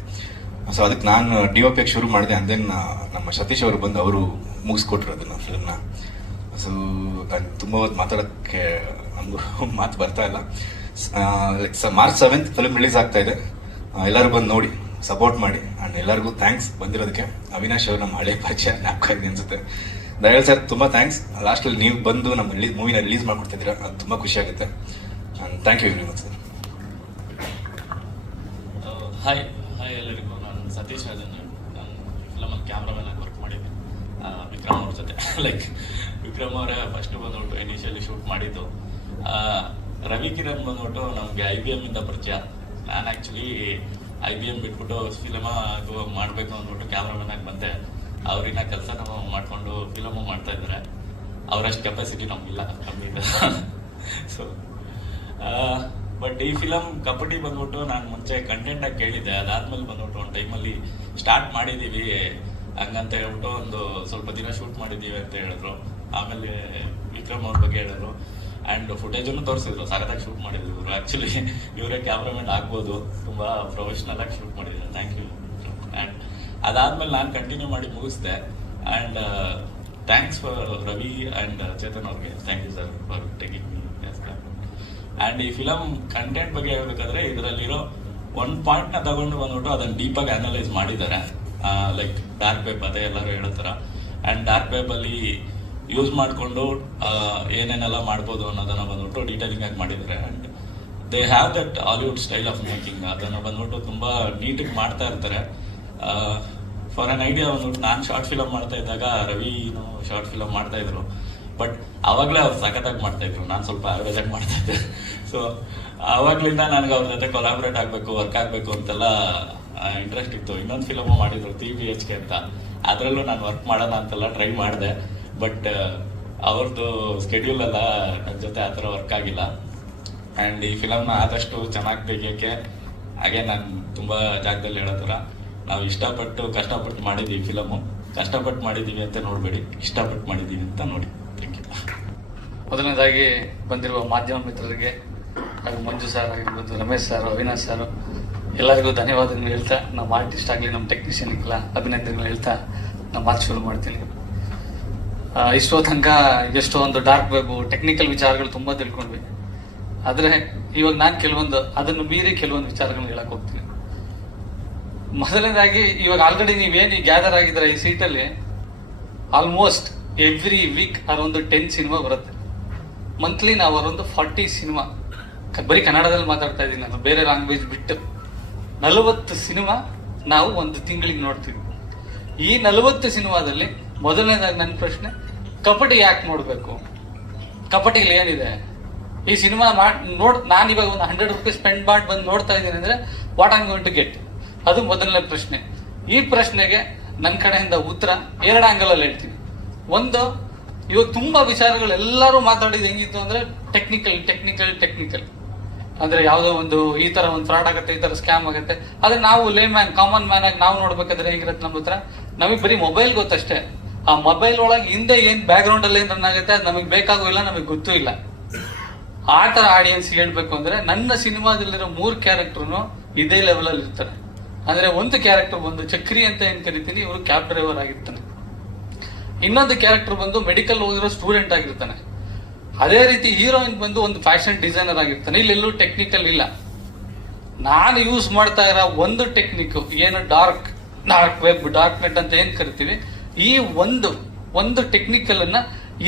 ಸೊ ಅದಕ್ಕೆ ನಾನು ಡಿ ಒ ಪಿಗೆ ಶುರು ಮಾಡಿದೆ ಅಂಡ್ ದೆನ್ ನಮ್ಮ ಸತೀಶ್ ಅವರು ಬಂದು ಅವರು ಮುಗಿಸ್ಕೊಟ್ರು ಅದನ್ನು ಫಿಲ್ಮ್ನ ಸೊ ನಾನು ತುಂಬ ಹೊತ್ತು ಮಾತಾಡೋಕ್ಕೆ ನಮಗೂ <laughs> ಮಾತು ಬರ್ತಾ ಇಲ್ಲ. Like March seventh film release ಆಗ್ತಾ ಇದೆ. ಎಲ್ಲರೂ ಬಂದು ನೋಡಿ ಸಪೋರ್ಟ್ ಮಾಡಿ. ಆ್ಯಂಡ್ ಎಲ್ಲರಿಗೂ ಥ್ಯಾಂಕ್ಸ್ ಬಂದಿರೋದಕ್ಕೆ. ಅವಿನಾಶ್ ಅವರು ನಮ್ಮ ಹಳೆ ಪರಿಚಯ ಜ್ಞಾಪಕ ಅನಿಸುತ್ತೆ. ದಯಾಳ್ ಸರ್ ತುಂಬ ಥ್ಯಾಂಕ್ಸ್ ಲಾಸ್ಟಲ್ಲಿ ನೀವು ಬಂದು ನಮ್ಮ ರಿಲೀಸ್ ಮೂವಿನ ರಿಲೀಸ್ ಮಾಡ್ಕೊಡ್ತಿದ್ದೀರಾ, ಅದು ತುಂಬ ಖುಷಿ ಆಗುತ್ತೆ. And thank you very much sir hi hi ಎಲ್ಲರಿಗೂ. ನಾನು ಸತೀಶ್ ರಾಜನ್ ನಾನು ಫಿಲಮಲ್ಲಿ ಕ್ಯಾಮ್ರಾಮನ್ ಆಗಿ ವರ್ಕ್ ಮಾಡಿದ್ದೆ. ವಿಕ್ರಮ್ ಅವ್ರ ಜೊತೆ. <laughs> ಲೈಕ್ ವಿಕ್ರಮ್ ಅವರೇ ಫಸ್ಟ್ ಬಂದ್ಬಿಟ್ಟು ಇನಿಷಿಯಲಿ ಶೂಟ್ ಮಾಡಿದ್ದು. ರವಿ ಕಿರಣ್ ಬಂದ್ಬಿಟ್ಟು ನಮಗೆ ಐ ಬಿ ಎಂ ಇಂದ ಪರಿಚಯ. ನಾನು ಆ್ಯಕ್ಚುಲಿ ಐ ಬಿ ಎಂ ಬಿಟ್ಬಿಟ್ಟು ಫಿಲಮ ಅದು ಮಾಡಬೇಕು ಅಂದ್ಬಿಟ್ಟು ಕ್ಯಾಮ್ರಾಮನ್ ಆಗಿ ಬಂದೆ. ಅವ್ರಿನ್ನ ನಾವು ಮಾಡಿಕೊಂಡು ಫಿಲಮು ಮಾಡ್ತಾ ಇದ್ದಾರೆ. ಅವರಷ್ಟು ಕೆಪಾಸಿಟಿ ನಮಗಿಲ್ಲ. ಕಮ್ಮಿ ಇದೆ. <laughs> ಸೊ ಬಟ್ ಈ ಫಿಲಮ್ ಕಬಡ್ಡಿ ಬಂದ್ಬಿಟ್ಟು ನಾನು ಮುಂಚೆ ಕಂಟೆಂಟ್ ಆಗಿ ಕೇಳಿದ್ದೆ. ಅದಾದ್ಮೇಲೆ ಬಂದ್ಬಿಟ್ಟು ಒಂದು ಟೈಮಲ್ಲಿ ಸ್ಟಾರ್ಟ್ ಮಾಡಿದೀವಿ. ಹಂಗಂತ ಹೇಳ್ಬಿಟ್ಟು ಒಂದು ಸ್ವಲ್ಪ ದಿನ ಶೂಟ್ ಮಾಡಿದೀವಿ ಅಂತ ಹೇಳಿದ್ರು. ಆಮೇಲೆ ವಿಕ್ರಮ್ ಅವ್ರ ಬಗ್ಗೆ ಹೇಳಿದ್ರು. ಆ್ಯಂಡ್ ಫುಟೇಜನ್ನು ತೋರಿಸಿದ್ರು. ಸಖತ್ತಾಗಿ ಶೂಟ್ ಮಾಡಿದ್ರು ಇವರು. ಆ್ಯಕ್ಚುಲಿ ಇವರೇ ಕ್ಯಾಮ್ರಾಮನ್ ಆಗ್ಬೋದು. ತುಂಬ ಪ್ರೊಫೆಷ್ನಲ್ ಆಗಿ ಶೂಟ್ ಮಾಡಿದ್ರು ಥ್ಯಾಂಕ್ ಯು ಆ್ಯಂಡ್ ಅದಾದ್ಮೇಲೆ ನಾನು ಕಂಟಿನ್ಯೂ ಮಾಡಿ ಮುಗಿಸ್ದೆ. And thanks for Ravi and Chetan ಅವ್ರಿಗೆ. Thank you sir for taking and ಈ ಫಿಲಮ್ ಕಂಟೆಂಟ್ ಬಗ್ಗೆ ಹೇಳ್ಬೇಕಾದ್ರೆ ಇದರಲ್ಲಿರೋ ಒಂದು ಪಾಯಿಂಟ್ನ ತಗೊಂಡು ಬಂದ್ಬಿಟ್ಟು ಅದನ್ನ ಡೀಪಾಗಿ ಅನಲೈಸ್ ಮಾಡಿದ್ದಾರೆ. ಲೈಕ್ ಡಾರ್ಕ್ ವೆಬ್ ಅದೇ ಎಲ್ಲರೂ ಹೇಳೋ ಥರ ಆ್ಯಂಡ್ ಡಾರ್ಕ್ ಅಲ್ಲಿ ಯೂಸ್ ಮಾಡಿಕೊಂಡು ಏನೇನೆಲ್ಲ ಮಾಡ್ಬೋದು ಅನ್ನೋದನ್ನ ಬಂದ್ಬಿಟ್ಟು ಡೀಟೇಲಿಂಗ್ ಆಗಿ ಮಾಡಿದ್ದಾರೆ. And they have that Hollywood style of making ಅದನ್ನು ಬಂದ್ಬಿಟ್ಟು ತುಂಬಾ ನೀಟಾಗಿ ಮಾಡ್ತಾ ಇರ್ತಾರೆ. ಫಾರ್ ಅನ್ ಐಡಿಯಾ ಬಂದ್ಬಿಟ್ಟು ನಾನು ಶಾರ್ಟ್ ಫಿಲಮ್ ಮಾಡ್ತಾ ಇದ್ದಾಗ ರವಿನು ಶಾರ್ಟ್ ಫಿಲಮ್ ಮಾಡ್ತಾ ಇದ್ರು. ಬಟ್ ಆವಾಗಲೇ ಅವ್ರು ಸಖತ್ತಾಗಿ ಮಾಡ್ತಾ ಇದ್ರು. ನಾನು ಸ್ವಲ್ಪ ಆಗಿ ಮಾಡ್ತಾ ಇದ್ದೆ. ಸೊ ಆವಾಗಲಿಂದ ನನಗೆ ಅವ್ರ ಜೊತೆ ಕೊಲಾಬ್ರೇಟ್ ಆಗಬೇಕು ವರ್ಕ್ ಆಗಬೇಕು ಅಂತೆಲ್ಲ ಇಂಟ್ರೆಸ್ಟ್ ಇತ್ತು. ಇನ್ನೊಂದು ಫಿಲಮು ಮಾಡಿದ್ರು ಟಿ ಬಿ ಎಚ್ ಕೆ ಅಂತ. ಅದರಲ್ಲೂ ನಾನು ವರ್ಕ್ ಮಾಡೋಣ ಅಂತೆಲ್ಲ ಟ್ರೈ ಮಾಡಿದೆ. ಬಟ್ ಅವ್ರದ್ದು ಸ್ಕೆಡ್ಯೂಲ್ ಎಲ್ಲ ನನ್ನ ಜೊತೆ ಆ ಥರ ವರ್ಕ್ ಆಗಿಲ್ಲ. ಆ್ಯಂಡ್ ಈ ಫಿಲಮ್ನ ಆದಷ್ಟು ಚೆನ್ನಾಗಿ ತೆಗಿಯೋಕ್ಕೆ ಹಾಗೆ ನಾನು ತುಂಬ ಜಾಗದಲ್ಲಿ ಹೇಳೋ ಥರ, ನಾವು ಇಷ್ಟಪಟ್ಟು ಕಷ್ಟಪಟ್ಟು ಮಾಡಿದ್ದೀವಿ ಫಿಲಮು ಕಷ್ಟಪಟ್ಟು ಮಾಡಿದ್ದೀವಿ ಅಂತ ನೋಡಬೇಡಿ. ಇಷ್ಟಪಟ್ಟು ಮಾಡಿದ್ದೀವಿ ಅಂತ ನೋಡಿ. ಮೊದಲನೇದಾಗಿ ಬಂದಿರುವ ಮಾಧ್ಯಮ ಮಿತ್ರರಿಗೆ ಹಾಗೂ ಮಂಜು ಸರ್ ಆಗಿರ್ಬೋದು, ರಮೇಶ್ ಸರ್ ಅವಿನಾಶ್ ಸರ್ ಎಲ್ಲರಿಗೂ ಧನ್ಯವಾದಗಳು ಹೇಳ್ತಾ, ನಮ್ಮ ಆರ್ಟಿಸ್ಟ್ ಆಗಲಿ, ನಮ್ಮ ಟೆಕ್ನಿಷಿಯನ್ಗೆಲ್ಲ ಅಭಿನಂದನೆಗಳು ಹೇಳ್ತಾ ನಮ್ಮ ಮಾತು ಶುರು ಮಾಡ್ತೀನಿ. ಇಷ್ಟೋ ತನಕ ಎಷ್ಟೋ ಒಂದು ಡಾರ್ಕ್ ವೆಬ್ ಟೆಕ್ನಿಕಲ್ ವಿಚಾರಗಳು ತುಂಬ ತಿಳ್ಕೊಂಡ್ವಿ. ಆದರೆ ಇವಾಗ ನಾನು ಕೆಲವೊಂದು, ಅದನ್ನು ಮೀರಿ ಕೆಲವೊಂದು ವಿಚಾರಗಳನ್ನ ಹೇಳಕ್ ಹೋಗ್ತೀನಿ. ಮೊದಲನೇದಾಗಿ ಇವಾಗ ಆಲ್ರೆಡಿ ನೀವೇನು ಗ್ಯಾದರ್ ಆಗಿದ್ರೆ ಈ ಸೀಟಲ್ಲಿ ಆಲ್ಮೋಸ್ಟ್ ಎವ್ರಿ ವೀಕ್ ಅದೊಂದು ಟೆನ್ ಸಿನಿಮಾ ಬರುತ್ತೆ. ಮಂತ್ಲಿ ನಾವು ಅವರೊಂದು ಫಾರ್ಟಿ ಸಿನಿಮಾ ಬರೀ ಕನ್ನಡದಲ್ಲಿ ಮಾತಾಡ್ತಾ ಇದ್ದೀನಿ ನಾನು ಬೇರೆ ಲ್ಯಾಂಗ್ವೇಜ್ ಬಿಟ್ಟು. ನಲವತ್ತು ಸಿನಿಮಾ ನಾವು ಒಂದು ತಿಂಗಳಿಗೆ ನೋಡ್ತೀವಿ. ಈ ನಲವತ್ತು ಸಿನಿಮಾದಲ್ಲಿ ಮೊದಲನೇದಾಗಿ ನನ್ನ ಪ್ರಶ್ನೆ ಕಪಟಿ ಯಾಕೆ ನೋಡಬೇಕು? ಕಪಟಿಲಿ ಏನಿದೆ? ಈ ಸಿನಿಮಾ ಮಾಡಿ ನೋಡ್ ನಾನು ಇವಾಗ ಒಂದು ಹಂಡ್ರೆಡ್ ರುಪೀಸ್ ಸ್ಪೆಂಡ್ ಮಾಡಿ ಬಂದು ನೋಡ್ತಾ ಇದ್ದೀನಿ ಅಂದರೆ what am going to get ಅದು ಮೊದಲನೇ ಪ್ರಶ್ನೆ. ಈ ಪ್ರಶ್ನೆಗೆ ನನ್ನ ಕಡೆಯಿಂದ ಉತ್ತರ ಎರಡು ಆಂಗಲ್ ಅಲ್ಲಿ ಹೇಳ್ತೀನಿ. ಒಂದು ಇವಾಗ ತುಂಬಾ ವಿಚಾರಗಳು ಎಲ್ಲರೂ ಮಾತಾಡಿದ ಹೆಂಗಿತ್ತು ಅಂದ್ರೆ ಟೆಕ್ನಿಕಲ್ ಟೆಕ್ನಿಕಲ್ ಟೆಕ್ನಿಕಲ್ ಅಂದ್ರೆ ಯಾವುದೋ ಒಂದು ಈ ತರ ಒಂದು ಫ್ರಾಡ್ ಆಗುತ್ತೆ, ಈ ತರ ಸ್ಕ್ಯಾಮ್ ಆಗುತ್ತೆ. ಆದ್ರೆ ನಾವು ಲೇ ಮ್ಯಾನ್ ಕಾಮನ್ ಮ್ಯಾನ್ ಆಗಿ ನಾವು ನೋಡ್ಬೇಕಾದ್ರೆ ಹೇಗಿರುತ್ತೆ ನಮ್ಮ ಹತ್ರ? ನಮಗೆ ಬರೀ ಮೊಬೈಲ್ ಗೊತ್ತಷ್ಟೇ. ಆ ಮೊಬೈಲ್ ಒಳಗೆ ಹಿಂದೆ ಏನ್ ಬ್ಯಾಕ್ ಗ್ರೌಂಡ್ ಅಲ್ಲಿ ಏನ್ ರನ್ ಆಗುತ್ತೆ, ಅದು ನಮಗೆ ಬೇಕಾಗೂ ಇಲ್ಲ, ನಮಗೆ ಗೊತ್ತೂ ಇಲ್ಲ. ಆ ತರ ಆಡಿಯನ್ಸ್ ಹೇಳ್ಬೇಕು ಅಂದ್ರೆ ನನ್ನ ಸಿನಿಮಾದಲ್ಲಿರೋ ಮೂರ್ ಕ್ಯಾರೆಕ್ಟರ್ನು ಇದೇ ಲೆವೆಲ್ ಅಲ್ಲಿ ಇರ್ತಾರೆ ಅಂದ್ರೆ ಒಂದು ಕ್ಯಾರೆಕ್ಟರ್ ಒಂದು ಚಕ್ರಿ ಅಂತ ಏನ್ ಕರಿತೀನಿ, ಇವರು ಕ್ಯಾಬ್ ಡ್ರೈವರ್ ಆಗಿರ್ತಾನೆ. ಇನ್ನೊಂದು ಕ್ಯಾರೆಕ್ಟರ್ ಬಂದು ಮೆಡಿಕಲ್ ಹೋಗಿರೋ ಸ್ಟೂಡೆಂಟ್ ಆಗಿರ್ತಾನೆ. ಅದೇ ರೀತಿ ಹೀರೋಯಿನ್ ಬಂದು ಒಂದು ಫ್ಯಾಷನ್ ಡಿಸೈನರ್ ಆಗಿರ್ತಾನೆ. ಇಲ್ಲೆಲ್ಲೂ ಟೆಕ್ನಿಕಲ್ ಇಲ್ಲ. ನಾನು ಯೂಸ್ ಮಾಡ್ತಾ ಇರೋ ಒಂದು ಟೆಕ್ನಿಕ್ ಏನು dark dark web dark net ಅಂತ ಏನ್ ಕರಿತೀವಿ? ಈ ಒಂದು ಒಂದು ಟೆಕ್ನಿಕಲ್ ಅನ್ನ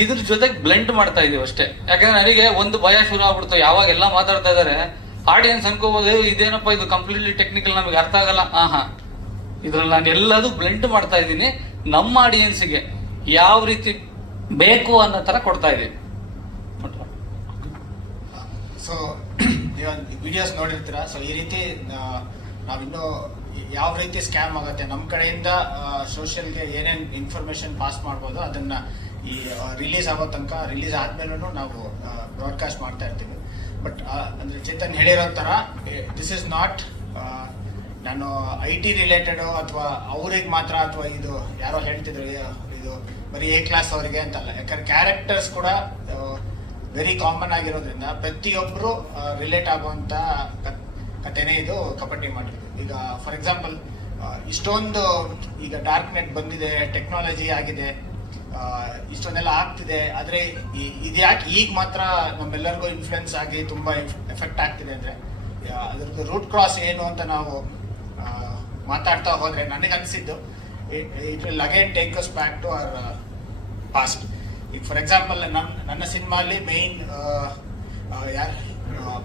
ಇದ್ರ ಜೊತೆಗೆ ಬ್ಲೆಂಡ್ ಮಾಡ್ತಾ ಇದೀವಿ ಅಷ್ಟೇ. ಯಾಕಂದ್ರೆ ನನಗೆ ಒಂದು ಭಯ ಶುರು ಆಗ್ಬಿಡ್ತು. ಯಾವಾಗ ಎಲ್ಲ ಮಾತಾಡ್ತಾ ಇದಾರೆ ಆಡಿಯನ್ಸ್ ಅನ್ಕೋಬಹುದು ಇದೇನಪ್ಪ ಇದು ಕಂಪ್ಲೀಟ್ಲಿ ಟೆಕ್ನಿಕಲ್ ನಮಗೆ ಅರ್ಥ ಆಗಲ್ಲ. ಹಾ ಹಾ ಇದ್ರಲ್ಲಿ ನಾನು ಎಲ್ಲದೂ ಬ್ಲೆಂಡ್ ಮಾಡ್ತಾ ಇದ್ದೀನಿ. ನಮ್ಮ ಆಡಿಯನ್ಸ್ಗೆ ಯಾವ ರೀತಿ ಬೇಕು ಅನ್ನೋ ತರ ಕೊಡ್ತಾ ಇದ್ದೀವಿ ಸೊ ವಿಡಿಯೋಸ್ ನೋಡಿರ್ತೀರ? ಸೊ ಈ ರೀತಿ ನಾವು ನಾವಿನ್ನೂ ಯಾವ ರೀತಿ ಸ್ಕ್ಯಾಮ್ ಆಗುತ್ತೆ? ನಮ್ಮ ಕಡೆಯಿಂದ ಸೋಷಿಯಲ್ಗೆ ಏನೇನು ಇನ್ಫಾರ್ಮೇಶನ್ ಪಾಸ್ ಮಾಡ್ಬೋದು ಅದನ್ನ ಈ ರಿಲೀಸ್ ಆಗೋ ತನಕ ರಿಲೀಸ್ ಆದ್ಮೇಲೂ ನಾವು ಬ್ರಾಡ್ಕಾಸ್ಟ್ ಮಾಡ್ತಾ ಇರ್ತೀವಿ. ಬಟ್ ಅಂದ್ರೆ ಚೇತನ್ ಹೇಳಿರೋ ಥರ ದಿಸ್ ಇಸ್ ನಾಟ್ ನಾನು ಐ ಟಿ ರಿಲೇಟೆಡ್ ಅಥವಾ ಅವ್ರಿಗೆ ಮಾತ್ರ ಅಥವಾ ಇದು ಯಾರೋ ಹೇಳ್ತಿದ್ರು "ಏ, ಇದು ಬರೀ ಎ ಕ್ಲಾಸ್ ಅವರಿಗೆ ಅಂತಲ್ಲ. ಯಾಕಂದ್ರೆ ಕ್ಯಾರೆಕ್ಟರ್ಸ್ ಕೂಡ ವೆರಿ ಕಾಮನ್ ಆಗಿರೋದ್ರಿಂದ ಪ್ರತಿಯೊಬ್ಬರು ರಿಲೇಟ್ ಆಗುವಂತ ಕಥೆನೇ ಇದು ಕಬಡ್ಡಿ ಮಾಡಿರೋದು. ಈಗ ಫಾರ್ ಎಕ್ಸಾಂಪಲ್ ಇಷ್ಟೊಂದು ಈಗ ಡಾರ್ಕ್ ನೆಟ್ ಬಂದಿದೆ ಟೆಕ್ನಾಲಜಿ ಆಗಿದೆ ಇಷ್ಟೊಂದೆಲ್ಲ ಆಗ್ತಿದೆ, ಆದ್ರೆ ಇದ್ಯಾಕೆ ಈಗ ಮಾತ್ರ ನಮ್ಮೆಲ್ಲರಿಗೂ ಇನ್ಫ್ಲುಯೆನ್ಸ್ ಆಗಿ ತುಂಬಾ ಎಫೆಕ್ಟ್ ಆಗ್ತಿದೆ ಅಂದ್ರೆ ಅದ್ರದ್ದು ರೂಟ್ ಕ್ರಾಸ್ ಏನು ಅಂತ ನಾವು ಮಾತಾಡ್ತಾ ಹೋದ್ರೆ ನನಗೆ ಅನ್ಸಿದ್ದು it will again take us back to our past ಈಗ ಫಾರ್ ಎಕ್ಸಾಂಪಲ್ ನನ್ನ ನನ್ನ ಸಿನಿಮಾಲಿ ಮೇನ್ ಯಾರು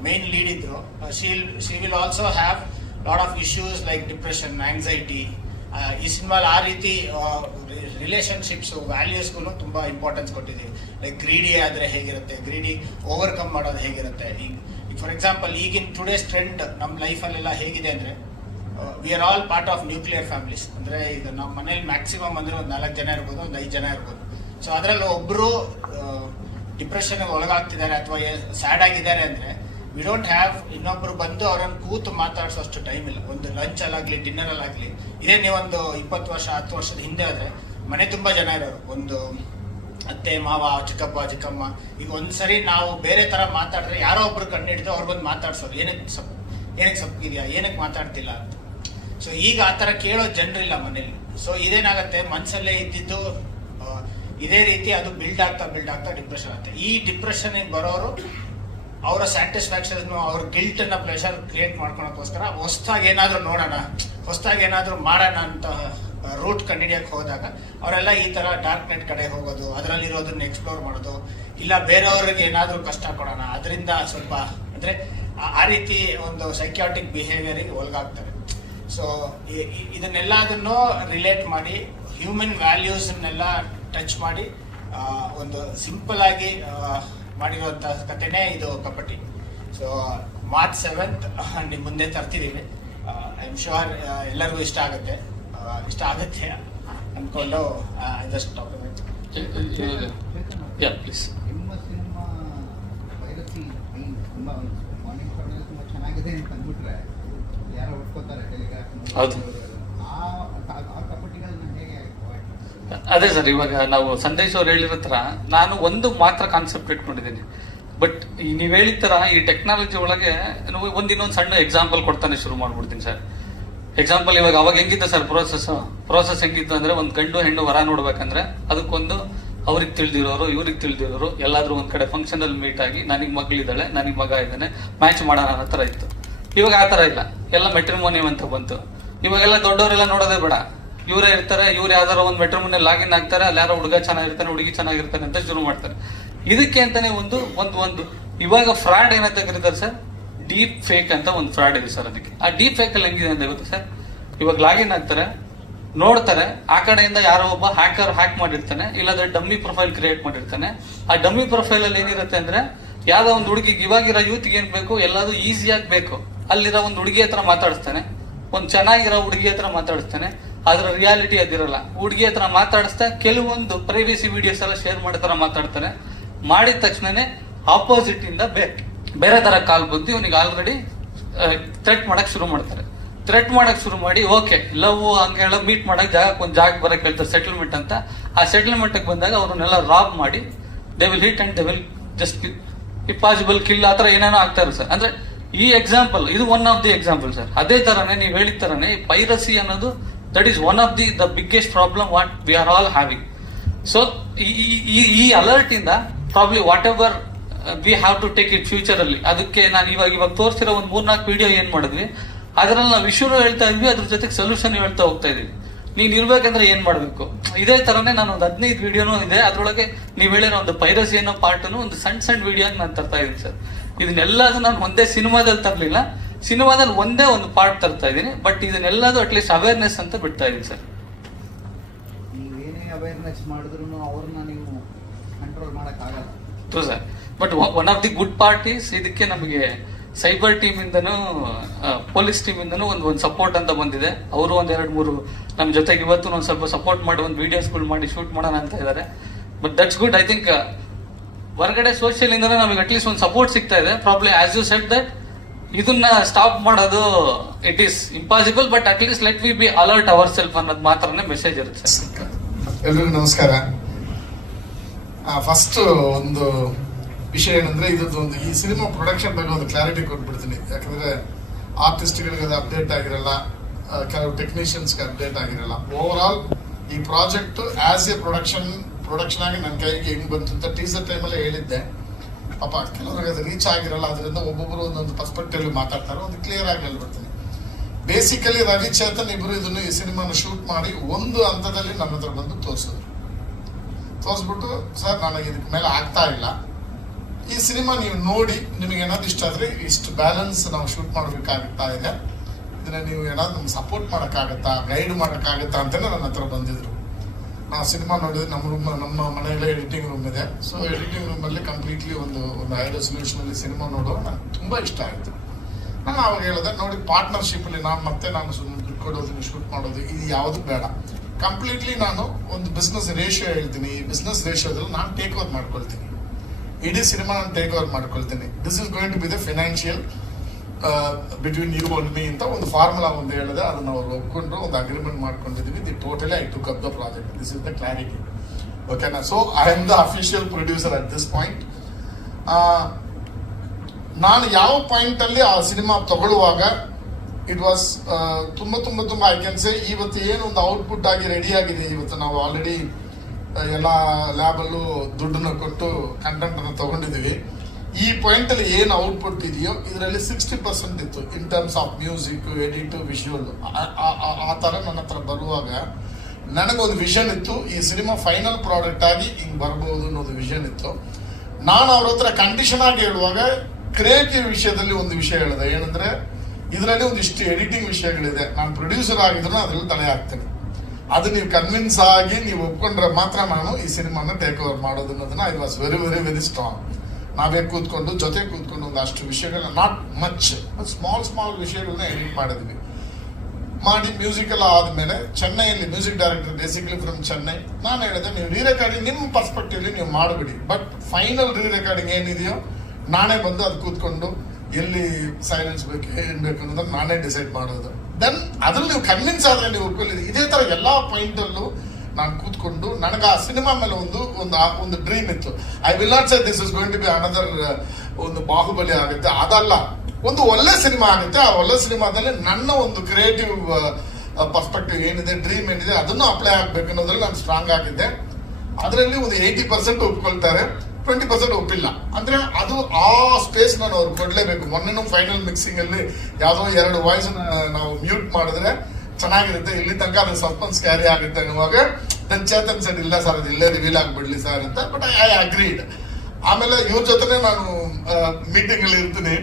ಮೇನ್ ಲೀಡ್ ಇದ್ರು. She she will also have lot of issues like depression anxiety ಈ ಸಿನಿಮಾಲಿ ಆ ರೀತಿ ರಿಲೇಶನ್ಶಿಪ್ಸ್ ವ್ಯಾಲ್ಯೂಸ್ಗೂ ತುಂಬ ಇಂಪಾರ್ಟೆನ್ಸ್ ಕೊಟ್ಟಿದ್ದೀವಿ ಲೈಕ್ ಗ್ರೀಡಿ ಆದರೆ ಹೇಗಿರುತ್ತೆ ಗ್ರೀಡಿ ಓವರ್ಕಮ್ ಮಾಡೋದು ಹೇಗಿರುತ್ತೆ. ಈಗ ಫಾರ್ ಎಕ್ಸಾಂಪಲ್ ಈಗಿನ ಟುಡೇಸ್ ಟ್ರೆಂಡ್ ನಮ್ಮ ಲೈಫಲ್ಲೆಲ್ಲ ಹೇಗಿದೆ ಅಂದ್ರೆ we are all part of nuclear families ಅಂದರೆ ಈಗ ನಮ್ಮ ಮನೇಲಿ ಮ್ಯಾಕ್ಸಿಮಮ್ ಅಂದರೆ ಒಂದು ನಾಲ್ಕು ಜನ ಇರ್ಬೋದು, ಒಂದು ಐದು ಜನ ಇರ್ಬೋದು. ಸೊ ಅದರಲ್ಲಿ ಒಬ್ಬರು ಡಿಪ್ರೆಷನ್ ಒಳಗಾಗ್ತಿದ್ದಾರೆ ಅಥವಾ ಸ್ಯಾಡ್ ಆಗಿದ್ದಾರೆ ಅಂದರೆ ವಿ ಡೋಂಟ್ ಹ್ಯಾವ್ ಇನ್ನೊಬ್ಬರು ಬಂದು ಅವರನ್ನು ಕೂತು ಮಾತಾಡಿಸೋಷ್ಟು ಟೈಮ್ ಇಲ್ಲ. ಒಂದು ಲಂಚ್ ಡಿನ್ನರಲ್ಲಾಗಲಿ ಇದೇ ನೀವೊಂದು ಇಪ್ಪತ್ತು ವರ್ಷ, ಹತ್ತು ವರ್ಷದ ಹಿಂದೆ ಆದರೆ, ಮನೆ ತುಂಬ ಜನ ಇರೋರು. ಒಂದು ಅತ್ತೆ, ಮಾವ, ಚಿಕ್ಕಪ್ಪ, ಚಿಕ್ಕಮ್ಮ, ಈಗ ಒಂದ್ಸರಿ ನಾವು ಬೇರೆ ಥರ ಮಾತಾಡಿದ್ರೆ ಯಾರೋ ಒಬ್ರು ಕಣ್ಣು ಹಿಡಿದು ಅವ್ರು ಬಂದು ಮಾತಾಡ್ಸೋರು ಏನಕ್ಕೆ ಸಪ್, ಏನಕ್ಕೆ ಸಪ್ಪಿದೆಯಾ ಏನಕ್ಕೆ ಮಾತಾಡ್ತಿಲ್ಲ ಅಂತ. ಸೊ ಈಗ ಆ ಥರ ಕೇಳೋ ಜನರಿಲ್ಲ ಮನೇಲಿ. ಸೊ ಇದೇನಾಗುತ್ತೆ? ಮನ್ಸಲ್ಲೇ ಇದ್ದಿದ್ದು ಇದೇ ರೀತಿ ಅದು ಬಿಲ್ಡ್ ಆಗ್ತಾ ಬಿಲ್ಡ್ ಆಗ್ತಾ ಡಿಪ್ರೆಷನ್ ಆಗುತ್ತೆ. ಈ ಡಿಪ್ರೆಷನ್ ಬರೋರು ಅವರ ಸ್ಯಾಟಿಸ್ಫ್ಯಾಕ್ಷನ್ ಅವ್ರ ಗಿಲ್ಟ್ ಅನ್ನ ಪ್ರೆಷರ್ ಕ್ರಿಯೇಟ್ ಮಾಡ್ಕೊಳಕ್ಕೋಸ್ಕರ ಹೊಸ್ದಾಗಿ ಏನಾದರೂ ನೋಡೋಣ, ಹೊಸದಾಗಿ ಏನಾದರೂ ಮಾಡೋಣ ಅಂತ ರೂಟ್ ಕಂಡಿಡಿಯಕ್ಕೆ ಹೋದಾಗ ಅವರೆಲ್ಲ ಈ ತರ ಡಾರ್ಕ್ ನೆಟ್ ಕಡೆ ಹೋಗೋದು, ಅದರಲ್ಲಿರೋದನ್ನ ಎಕ್ಸ್ಪ್ಲೋರ್ ಮಾಡೋದು, ಇಲ್ಲ ಬೇರೆಯವ್ರಿಗೆ ಏನಾದರೂ ಕಷ್ಟ ಕೊಡೋಣ, ಅದರಿಂದ ಸ್ವಲ್ಪ, ಅಂದ್ರೆ ಆ ರೀತಿ ಒಂದು ಸೈಕ್ಯಾಟಿಕ್ ಬಿಹೇವಿಯರಿಗೆ ಒಳಗಾಗ್ತಾರೆ. ಸೊ ಇದನ್ನೆಲ್ಲದನ್ನು ರಿಲೇಟ್ ಮಾಡಿ ಹ್ಯೂಮನ್ ವ್ಯಾಲ್ಯೂಸನ್ನೆಲ್ಲ ಟಚ್ ಮಾಡಿ ಒಂದು ಸಿಂಪಲ್ ಆಗಿ ಮಾಡಿರುವಂತಹ ಕಥೆನೇ ಇದು ಕಬಡ್ಡಿ. ಸೊ ಮಾರ್ಚ್ ಸೆವೆಂತ್ ನಿಮ್ಮ ಮುಂದೆ ತರ್ತಿದ್ದೀವಿ ಐ ಆಮ್ ಶೋರ್ ಎಲ್ಲರಿಗೂ ಇಷ್ಟ ಆಗುತ್ತೆ. ಇಷ್ಟ ಆಗುತ್ತೆ ಅಂದ್ಕೊಂಡು ಇದಷ್ಟು ಡಾಕ್ಯುಮೆಂಟ್ ಪ್ಲೀಸ್ ನಿಮ್ಮ ಸಿನಿಮಾ ವೈರಸಿ ತುಂಬ ಮಾರ್ನಿಂಗ್ ತುಂಬ ಚೆನ್ನಾಗಿದೆ ಅಂತ ಅಂದ್ಬಿಟ್ರೆ ಹೌದು. ಅದೇ ಸರ್ ಇವಾಗ ನಾವು ಸಂದೇಶ್ ಅವ್ರು ಹೇಳಿರೋ ಥರ ನಾನು ಒಂದು ಮಾತ್ರ ಕಾನ್ಸೆಪ್ಟ್ ಇಟ್ಕೊಂಡಿದ್ದೀನಿ. ಬಟ್ ನೀವು ಹೇಳಿದ ಥರ ಈ ಟೆಕ್ನಾಲಜಿ ಒಳಗೆ ಒಂದು ಇನ್ನೊಂದು ಸಣ್ಣ ಎಕ್ಸಾಂಪಲ್ ಕೊಡ್ತಾನೆ ಶುರು ಮಾಡ್ಬಿಡ್ತೀನಿ ಸರ್. ಎಕ್ಸಾಂಪಲ್ ಇವಾಗ ಅವಾಗ ಹೆಂಗಿತ್ತು ಸರ್ ಪ್ರೋಸೆಸ್ ಪ್ರೋಸೆಸ್ ಹೆಂಗಿತ್ತು ಅಂದ್ರೆ ಒಂದು ಗಂಡು ಹೆಣ್ಣು ವರ ನೋಡ್ಬೇಕಂದ್ರೆ ಅದಕ್ಕೊಂದು ಅವ್ರಿಗೆ ತಿಳಿದಿರೋರು ಇವ್ರಿಗೆ ತಿಳಿದಿರೋರು ಎಲ್ಲಾದರೂ ಒಂದು ಕಡೆ ಫಂಕ್ಷನಲ್ಲಿ ಮೀಟ್ ಆಗಿ ನನಗೆ ಮಗಳಿದ್ದಾಳೆ ನನಗೆ ಮಗ ಇದ್ದಾನೆ ಮ್ಯಾಚ್ ಮಾಡೋಣ ಅನ್ನೋ ಥರ ಇತ್ತು. ಇವಾಗ ಆ ಥರ ಇಲ್ಲ. ಎಲ್ಲ ಮೆಟ್ರಿಮೋನಿಯಂ ಅಂತ ಬಂತು. ಇವಾಗೆಲ್ಲ ದೊಡ್ಡವರೆಲ್ಲ ನೋಡೋದೇ ಬೇಡ. ಇವರೇ ಇರ್ತಾರೆ, ಇವ್ರು ಯಾವ್ದಾರ ಒಂದು ಮೆಟ್ರಿಮೋನಿಯಲ್ ಲಾಗಿನ್ ಆಗ್ತಾರೆ, ಅಲ್ಲಿ ಯಾರೋ ಹುಡುಗ ಚೆನ್ನಾಗಿರ್ತಾನೆ, ಹುಡುಗಿ ಚೆನ್ನಾಗಿರ್ತಾನೆ ಅಂತ ಶುರು ಮಾಡ್ತಾರೆ. ಇದಕ್ಕೆ ಅಂತಾನೆ ಒಂದು ಒಂದು ಒಂದು. ಇವಾಗ ಫ್ರಾಡ್ ಏನಂತ ಕರೀತಾರೆ ಸರ್? ಡೀಪ್ ಫೇಕ್ ಅಂತ ಒಂದು ಫ್ರಾಡ್ ಇದೆ ಸರ್ ಅದಕ್ಕೆ. ಆ ಡೀಪ್ ಫೇಕ್ ಅಲ್ಲಿ ಹೆಂಗಿದೆ ಅಂತ ಗೊತ್ತಾ ಸರ್? ಇವಾಗ ಲಾಗಿನ್ ಆಗ್ತಾರೆ, ನೋಡ್ತಾರೆ, ಆ ಕಡೆಯಿಂದ ಯಾರೋ ಒಬ್ಬ ಹ್ಯಾಕರ್ ಹ್ಯಾಕ್ ಮಾಡಿರ್ತಾನೆ, ಇಲ್ಲಾಂದ್ರೆ ಡಮ್ಮಿ ಪ್ರೊಫೈಲ್ ಕ್ರಿಯೇಟ್ ಮಾಡಿರ್ತಾನೆ. ಆ ಡಮ್ಮಿ ಪ್ರೊಫೈಲ್ ಅಲ್ಲಿ ಏನಿರುತ್ತೆ ಅಂದ್ರೆ, ಯಾವ್ದೋ ಒಂದು ಹುಡುಗಿಗೆ ಇವಾಗಿರೋ ಯೂತ್ಗೆ ಏನ್ ಬೇಕು? ಎಲ್ಲಾದ್ರೂ ಈಸಿಯಾಗಿ ಬೇಕು. ಅಲ್ಲಿರೋ ಒಂದು ಹುಡುಗಿ ಹತ್ರ ಮಾತಾಡಿಸ್ತಾನೆ. ಒಂದು ಚೆನ್ನಾಗಿರೋ ಹುಡುಗಿ ಹತ್ರ ಮಾತಾಡಿಸ್ತಾನೆ. ಅದರ ರಿಯಾಲಿಟಿ ಅದಿರಲ್ಲ. ಹುಡುಗಿ ಹತ್ರ ಮಾತಾಡಿಸ್ತಾ ಕೆಲವೊಂದು ಪ್ರೈವೇಸಿ ವಿಡಿಯೋಸ್ ಎಲ್ಲ ಶೇರ್ ಮಾಡೋ ಥರ ಮಾತಾಡ್ತಾನೆ. ಮಾಡಿದ ತಕ್ಷಣನೇ ಆಪೋಸಿಟ್ ಇಂದ ಬೇರೆ ತರ ಕಾಲ್ ಬಂದು ಇವನಿಗೆ ಆಲ್ರೆಡಿ ಥ್ರೆಟ್ ಮಾಡಕ್ ಶುರು ಮಾಡ್ತಾರೆ. ಥ್ರೆಟ್ ಮಾಡಕ್ ಶುರು ಮಾಡಿ ಓಕೆ ಲವ್ ಹಂಗೆ ಹೇಳೋ ಮೀಟ್ ಮಾಡಕ್ ಜಾಗಕ್ಕೆ ಒಂದು ಜಾಗ ಬರಕ್ ಹೇಳ್ತಾರೆ ಸೆಟಲ್ಮೆಂಟ್ ಅಂತ. ಆ ಸೆಟಲ್ಮೆಂಟ್ ಬಂದಾಗ ಅವ್ರನ್ನೆಲ್ಲ ರಾಬ್ ಮಾಡಿ they will hit and they will just if possible kill ಆ ಥರ ಏನೇನೋ ಆಗ್ತಾರೆ ಸರ್. ಅಂದ್ರೆ ಈ ಎಕ್ಸಾಂಪಲ್ ಇದು one of the example sir ಅದೇ ತರನೇ ನೀವು ಹೇಳಿದ ತರನೇ ಪೈರಸಿ ಅನ್ನೋದು that is one of the the biggest problem what we are all having so ಈ ಅಲರ್ಟ್ ಇಂದ probably whatever we have to take it future ಅಲ್ಲಿ ಅದಕ್ಕೆ ನಾನು ಇವಾಗ ಇವಾಗ ತೋರಿಸಿರೋ ಒಂದು ಮೂರ್ನಾಲ್ಕು ವಿಡಿಯೋ ಏನ್ ಮಾಡಿದ್ವಿ, ಅದರಲ್ಲಿ ನಾವು ಇಶ್ಯೂನು ಹೇಳ್ತಾ ಇದ್ವಿ, ಅದ್ರ ಜೊತೆಗೆ ಸೊಲ್ಯೂಷನ್ ಹೇಳ್ತಾ ಹೋಗ್ತಾ ಇದೀವಿ ನೀನ್ ಇರ್ಬೇಕಂದ್ರೆ ಏನ್ ಮಾಡ್ಬೇಕು? ಇದೇ ತರನೇ ನಾನು ಒಂದು ಹದಿನೈದು ವಿಡಿಯೋನು ಇದೆ, ಅದ್ರೊಳಗೆ ನೀವು ಹೇಳಿರೋ ಒಂದು ಪೈರಸಿ ಅನ್ನೋ ಪಾರ್ಟ್ ಒಂದು ಸಣ್ಣ ಸಣ್ಣ ವಿಡಿಯೋ ನಾನು ತರ್ತಾ ಇದ್ದೀನಿ ಸರ್ ಇದನ್ನೆಲ್ಲದು ನಾನು ಒಂದೇ ಸಿನಿಮಾದಲ್ಲಿ ತರಲಿಲ್ಲ. ಸಿನಿಮಾದಲ್ಲಿ ಒಂದೇ ಒಂದು ಪಾರ್ಟ್ ತರ್ತಾ ಇದ್ದೀನಿ. ಬಟ್ ಇದನ್ನೆಲ್ಲದೂ ಅಟ್ಲೀಸ್ಟ್ ಅವೇರ್ನೆಸ್ ಅಂತ ಬಿಡ್ತಾ ಇದ್ದೀನಿ sir. True sir but one of the good parties ಇದಕ್ಕೆ ನಮಗೆ ಸೈಬರ್ ಟೀಮ್ ಇಂದನೂ ಪೊಲೀಸ್ ಟೀಮ್ ಇಂದನೂ ಒಂದು ಒಂದು ಸಪೋರ್ಟ್ ಅಂತ ಬಂದಿದೆ. ಅವರು ಒಂದು ಎರಡು ಮೂರು ನಮ್ಮ ಜೊತೆಗೆ ಇವತ್ತು ಒಂದು ಸ್ವಲ್ಪ ಸಪೋರ್ಟ್ ಮಾಡಿ ಒಂದು ವಿಡಿಯೋಸ್ಗಳು ಮಾಡಿ ಶೂಟ್ ಮಾಡೋಣ ಅಂತ ಇದ್ದಾರೆ. But that's good I think ಹೊರಗಡೆ ಸೋಷಿಯಲ್ ಇಂದ ನಮಗೆ ಅಟ್ಲೀಸ್ಟ್ ಒಂದು ಸಪೋರ್ಟ್ ಸಿಗ್ತಾ ಇದೆ. Probably as you set that ಇದನ್ನ ಸ್ಟಾಪ್ ಮಾಡೋದು it is impossible but at least let we be alert our self ಅನ್ನೋದು ಮಾತ್ರನೇ ಮೆಸೇಜ್ ಇರುತ್ತೆ. ಸರ್ ಎಲ್ರಿಗೂ ನಮಸ್ಕಾರ. ಫಸ್ಟ್ ಒಂದು ವಿಷಯ ಏನಂದ್ರೆ, ಇದ್ರದ್ದು ಒಂದು ಈ ಸಿನಿಮಾ ಪ್ರೊಡಕ್ಷನ್ ಬಗ್ಗೆ ಒಂದು ಕ್ಲಾರಿಟಿ ಕೊಟ್ಬಿಡ್ತೀನಿ. ಯಾಕಂದ್ರೆ ಆರ್ಟಿಸ್ಟ್ಗಳಿಗೆ ಅದು ಅಪ್ಡೇಟ್ ಆಗಿರಲ್ಲ ಕೆಲವು ಟೆಕ್ನಿಷಿಯನ್ಸ್ಗೆ ಅಪ್ಡೇಟ್ ಆಗಿರಲ್ಲ. ಓವರ್ ಆಲ್ ಈ project as a production production ಆಗಿ ನನ್ನ ಕೈಗೆ ಹೆಂಗ್ ಬಂತು ಅಂತ ಟೀಸರ್ ಟೈಮಲ್ಲೇ ಹೇಳಿದ್ದೆ. ಪಾಪ ಕೆಲವರಿಗೆ ಅದು ರೀಚ್ ಆಗಿರಲ್ಲ, ಅದರಿಂದ ಒಬ್ಬೊಬ್ಬರು ಒಂದೊಂದು ಪರ್ಸ್ಪೆಕ್ಟಿವ್ ಮಾತಾಡ್ತಾರೆ ಒಂದು ಕ್ಲಿಯರ್ ಆಗಿ ಹೇಳ್ಬಿಡ್ತೀನಿ. ಬೇಸಿಕಲಿ ರವಿ ಚೇತನ್ ಇಬ್ರು ಇದನ್ನು ಈ ಸಿನಿಮಾನ ಶೂಟ್ ಮಾಡಿ ಒಂದು ಹಂತದಲ್ಲಿ ನನ್ನ ಹತ್ರ ಬಂದು ತೋರಿಸಿದ್ರು. ತೋರಿಸ್ಬಿಟ್ಟು, ಸರ್, ನನಗೆ ಇದಕ್ಕೆ ಮೇಲೆ ಆಗ್ತಾ ಇಲ್ಲ. ಈ ಸಿನಿಮಾ ನೀವು ನೋಡಿ, ನಿಮಗೆ ಏನಾದ್ರು ಇಷ್ಟ ಆದ್ರೆ ಇಷ್ಟು ಬ್ಯಾಲೆನ್ಸ್ ನಾವು ಶೂಟ್ ಮಾಡಬೇಕಾಗುತ್ತಾ ಇದೆ. ಇದನ್ನ ನೀವು ಏನಾದ್ರು ನಮ್ಗೆ ಸಪೋರ್ಟ್ ಮಾಡೋಕ್ಕಾಗತ್ತಾ ಗೈಡ್ ಮಾಡೋಕ್ಕಾಗತ್ತಾ ಅಂತಲೇ ನನ್ನ ಹತ್ರ ಬಂದಿದ್ರು. ನಾವು ಸಿನಿಮಾ ನೋಡಿದ್ರೆ ನಮ್ಮ ರೂಮ್ ನಮ್ಮ ಮನೆಯಲ್ಲೇ ಎಡಿಟಿಂಗ್ ರೂಮ್ ಇದೆ. ಸೊ ಎಡಿಟಿಂಗ್ ರೂಮಲ್ಲಿ ಕಂಪ್ಲೀಟ್ಲಿ ಒಂದು ಒಂದು ಹೈ ರೆಸೊಲ್ಯೂಷನಲ್ಲಿ ಸಿನಿಮಾ ನೋಡುವಾಗ ನನಗೆ ತುಂಬ ಇಷ್ಟ ಆಯಿತು. ನಾನು ಅವಾಗ ಹೇಳಿದೆ, ನೋಡಿ ಪಾರ್ಟ್ನರ್ಶಿಪ್ಪಲ್ಲಿ ನಾನು ಮತ್ತೆ ನಾನು ಸುಮ್ಮನೆ ದುಡ್ಡು ಕೊಡೋದು ನೀವು ಶೂಟ್ ಮಾಡೋದು, ಇದು ಯಾವುದು ಬೇಡ. ಕಂಪ್ಲೀಟ್ಲಿ ನಾನು ಒಂದು ಬಿಸ್ನೆಸ್ ರೇಷಿಯೋ ಹೇಳ್ತೀನಿ. ಈ ಬಿಸ್ನೆಸ್ ರೇಷಿಯೋದಲ್ಲಿ ನಾನು ಟೇಕ್ ಓವರ್ ಮಾಡ್ಕೊಳ್ತೀನಿ. ಇಡೀ ಸಿನಿಮಾ ನಾನು ಟೇಕ್ ಓವರ್ ಮಾಡ್ಕೊಳ್ತೀನಿ. This is going to be the financial between you and me ಅಂತ ಒಂದು ಫಾರ್ಮುಲಾ ಒಂದು ಹೇಳಿದೆ. ಅದನ್ನ ಅವ್ರು ಒಪ್ಕೊಂಡ್ರು, ಒಂದು ಅಗ್ರಿಮೆಂಟ್ ಮಾಡ್ಕೊಂಡಿದ್ದೀವಿ the totally I took up the project this is the clarity ಓಕೆನಾ so I am the official producer at this point ನಾನು ಯಾವ ಪಾಯಿಂಟಲ್ಲಿ ಆ ಸಿನಿಮಾ ತಗೊಳ್ಳುವಾಗ ಇಟ್ ವಾಸ್ ತುಂಬ ತುಂಬ ತುಂಬ ಐ ಕ್ಯಾನ್ ಸೇ ಇವತ್ತು ಏನು ಒಂದು ಔಟ್ಪುಟ್ ಆಗಿ ರೆಡಿ ಆಗಿದೆ. ಇವತ್ತು ನಾವು ಆಲ್ರೆಡಿ ಎಲ್ಲ ಲ್ಯಾಬಲ್ಲೂ ದುಡ್ಡನ್ನು ಕೊಟ್ಟು ಕಂಟೆಂಟನ್ನು ತಗೊಂಡಿದ್ದೀವಿ. ಈ ಪಾಯಿಂಟ್ ಅಲ್ಲಿ ಏನು ಔಟ್ಪುಟ್ ಇದೆಯೋ ಇದರಲ್ಲಿ ಸಿಕ್ಸ್ಟಿ ಪರ್ಸೆಂಟ್ ಇತ್ತು in terms of music edit visual ಆ ಥರ ನನ್ನ ಹತ್ರ ಬರುವಾಗ ನನಗೊಂದು ವಿಷನ್ ಇತ್ತು, ಈ ಸಿನಿಮಾ ಫೈನಲ್ ಪ್ರಾಡಕ್ಟ್ ಆಗಿ ಹಿಂಗ್ ಬರ್ಬೋದು ಅನ್ನೋದು ವಿಷನ್ ಇತ್ತು. ನಾನು ಅವ್ರ ಹತ್ರ ಕಂಡೀಷನ್ ಆಗಿ ಹೇಳುವಾಗ ಕ್ರಿಯೇಟಿವ್ ವಿಷಯದಲ್ಲಿ ಒಂದು ವಿಷಯ ಹೇಳಿದೆ. ಏನಂದ್ರೆ, ಇದರಲ್ಲಿ ಒಂದಿಷ್ಟು ಎಡಿಟಿಂಗ್ ವಿಷಯಗಳಿದೆ. ನಾನು ಪ್ರೊಡ್ಯೂಸರ್ ಆಗಿದ್ರು ಅದರಲ್ಲಿ ತಲೆ ಹಾಕ್ತೇನೆ. ಅದು ನೀವು ಕನ್ವಿನ್ಸ್ ಆಗಿ ನೀವು ಒಪ್ಕೊಂಡ್ರೆ ಮಾತ್ರ ನಾನು ಈ ಸಿನಿಮಾನ ಟೇಕ್ ಓವರ್ ಮಾಡೋದು ಅನ್ನೋದನ್ನ I was very very very strong ನಾವೇ ಕೂತ್ಕೊಂಡು, ಜೊತೆ ಕೂತ್ಕೊಂಡು ಒಂದಷ್ಟು ವಿಷಯಗಳನ್ನ ನಾಟ್ ಮಚ್ ಸ್ಮಾಲ್ ಸ್ಮಾಲ್ ವಿಷಯಗಳನ್ನ ಎಡಿಟ್ ಮಾಡಿದ್ವಿ. ಮಾಡಿ ಮ್ಯೂಸಿಕ್ ಎಲ್ಲ ಆದ್ಮೇಲೆ ಚೆನ್ನೈಯಲ್ಲಿ music director basically from Chennai. ನಾನು ಹೇಳಿದೆ, ನೀವು ರೀ ರೆಕಾರ್ಡಿಂಗ್ ನಿಮ್ಮ ಪರ್ಸ್ಪೆಕ್ಟಿವ್ ನೀವು ಮಾಡಬೇಡಿ. ಬಟ್ ಫೈನಲ್ ರೀ ಏನಿದೆಯೋ, ನಾನೇ ಬಂದು ಅದು ಕೂತ್ಕೊಂಡು ಎಲ್ಲಿ ಸೈಲೆನ್ಸ್ ಬೇಕು, ಏನ್ ಬೇಕು ಅನ್ನೋದನ್ನ ನಾನೇ ಡಿಸೈಡ್ ಮಾಡೋದು. ದೆನ್ ಅದ್ರಲ್ಲಿ ನೀವು ಕನ್ವಿನ್ಸ್ ಆದ್ರೆ ನೀವು ಇದೇ ತರ ಎಲ್ಲಾ ಪಾಯಿಂಟ್ ಅಲ್ಲೂ ನಾನು ಕೂತ್ಕೊಂಡು ನನಗೆ ಆ ಸಿನಿಮಾ ಮೇಲೆ ಒಂದು ಒಂದು ಒಂದು ಡ್ರೀಮ್ ಇತ್ತು. I will not say this is going to be another ಒಂದು ಬಾಹುಬಲಿ ಆಗುತ್ತೆ. ಅದಲ್ಲ. ಒಂದು ಒಳ್ಳೆ ಸಿನಿಮಾ ಆಗುತ್ತೆ. ಆ ಒಳ್ಳೆ ಸಿನಿಮಾದಲ್ಲಿ ನನ್ನ ಒಂದು ಕ್ರಿಯೇಟಿವ್ ಪರ್ಸ್ಪೆಕ್ಟಿವ್ ಏನಿದೆ ಡ್ರೀಮ್ ಏನಿದೆ, ಅದನ್ನು ಅಪ್ಲೈ ಆಗಬೇಕು ಅನ್ನೋದ್ರಲ್ಲಿ ನಾನು ಸ್ಟ್ರಾಂಗ್ ಆಗಿದ್ದೆ. ಅದರಲ್ಲಿ ಒಂದು ಏಯ್ಟಿ ಪರ್ಸೆಂಟ್ ಒಪ್ಕೊಳ್ತಾರೆ. ಟ್ವೆಂಟಿ ಪರ್ಸೆಂಟ್ ಒಪ್ಪಿಲ್ಲ. ಅಂದ್ರೆ ಅದು ಆ ಸ್ಪೇಸ್ ನಾನು ಅವ್ರು ಕೊಡಲೇಬೇಕು. ಮೊನ್ನೆನೂ ಫೈನಲ್ ಮಿಕ್ಸಿಂಗ್ ಅಲ್ಲಿ ಯಾವ್ದೋ ಎರಡು ವಾಯ್ಸ್ ನಾವು ಮ್ಯೂಟ್ ಮಾಡಿದ್ರೆ ಚೆನ್ನಾಗಿರುತ್ತೆ. ಇಲ್ಲಿ ತನಕ ಅದು ಸಸ್ಪೆನ್ಸ್ ಕ್ಯಾರಿ ಆಗುತ್ತೆ ಅನ್ನುವಾಗ ದನ್ ಚೇತನ್ ಸರ್ ಇಲ್ಲ ಸರ್, ಅದು ಇಲ್ಲೇ ರಿವೀಲ್ ಆಗ್ಬಿಡ್ಲಿ ಸರ್ ಅಂತ ಬಟ್ ಐ ಅಗ್ರೀಡ್ ಆಮೇಲೆ ಇವ್ರ ಜೊತೆನೆ ನಾನು ಮೀಟಿಂಗ್ ಅಲ್ಲಿ ಇರ್ತೀನಿ.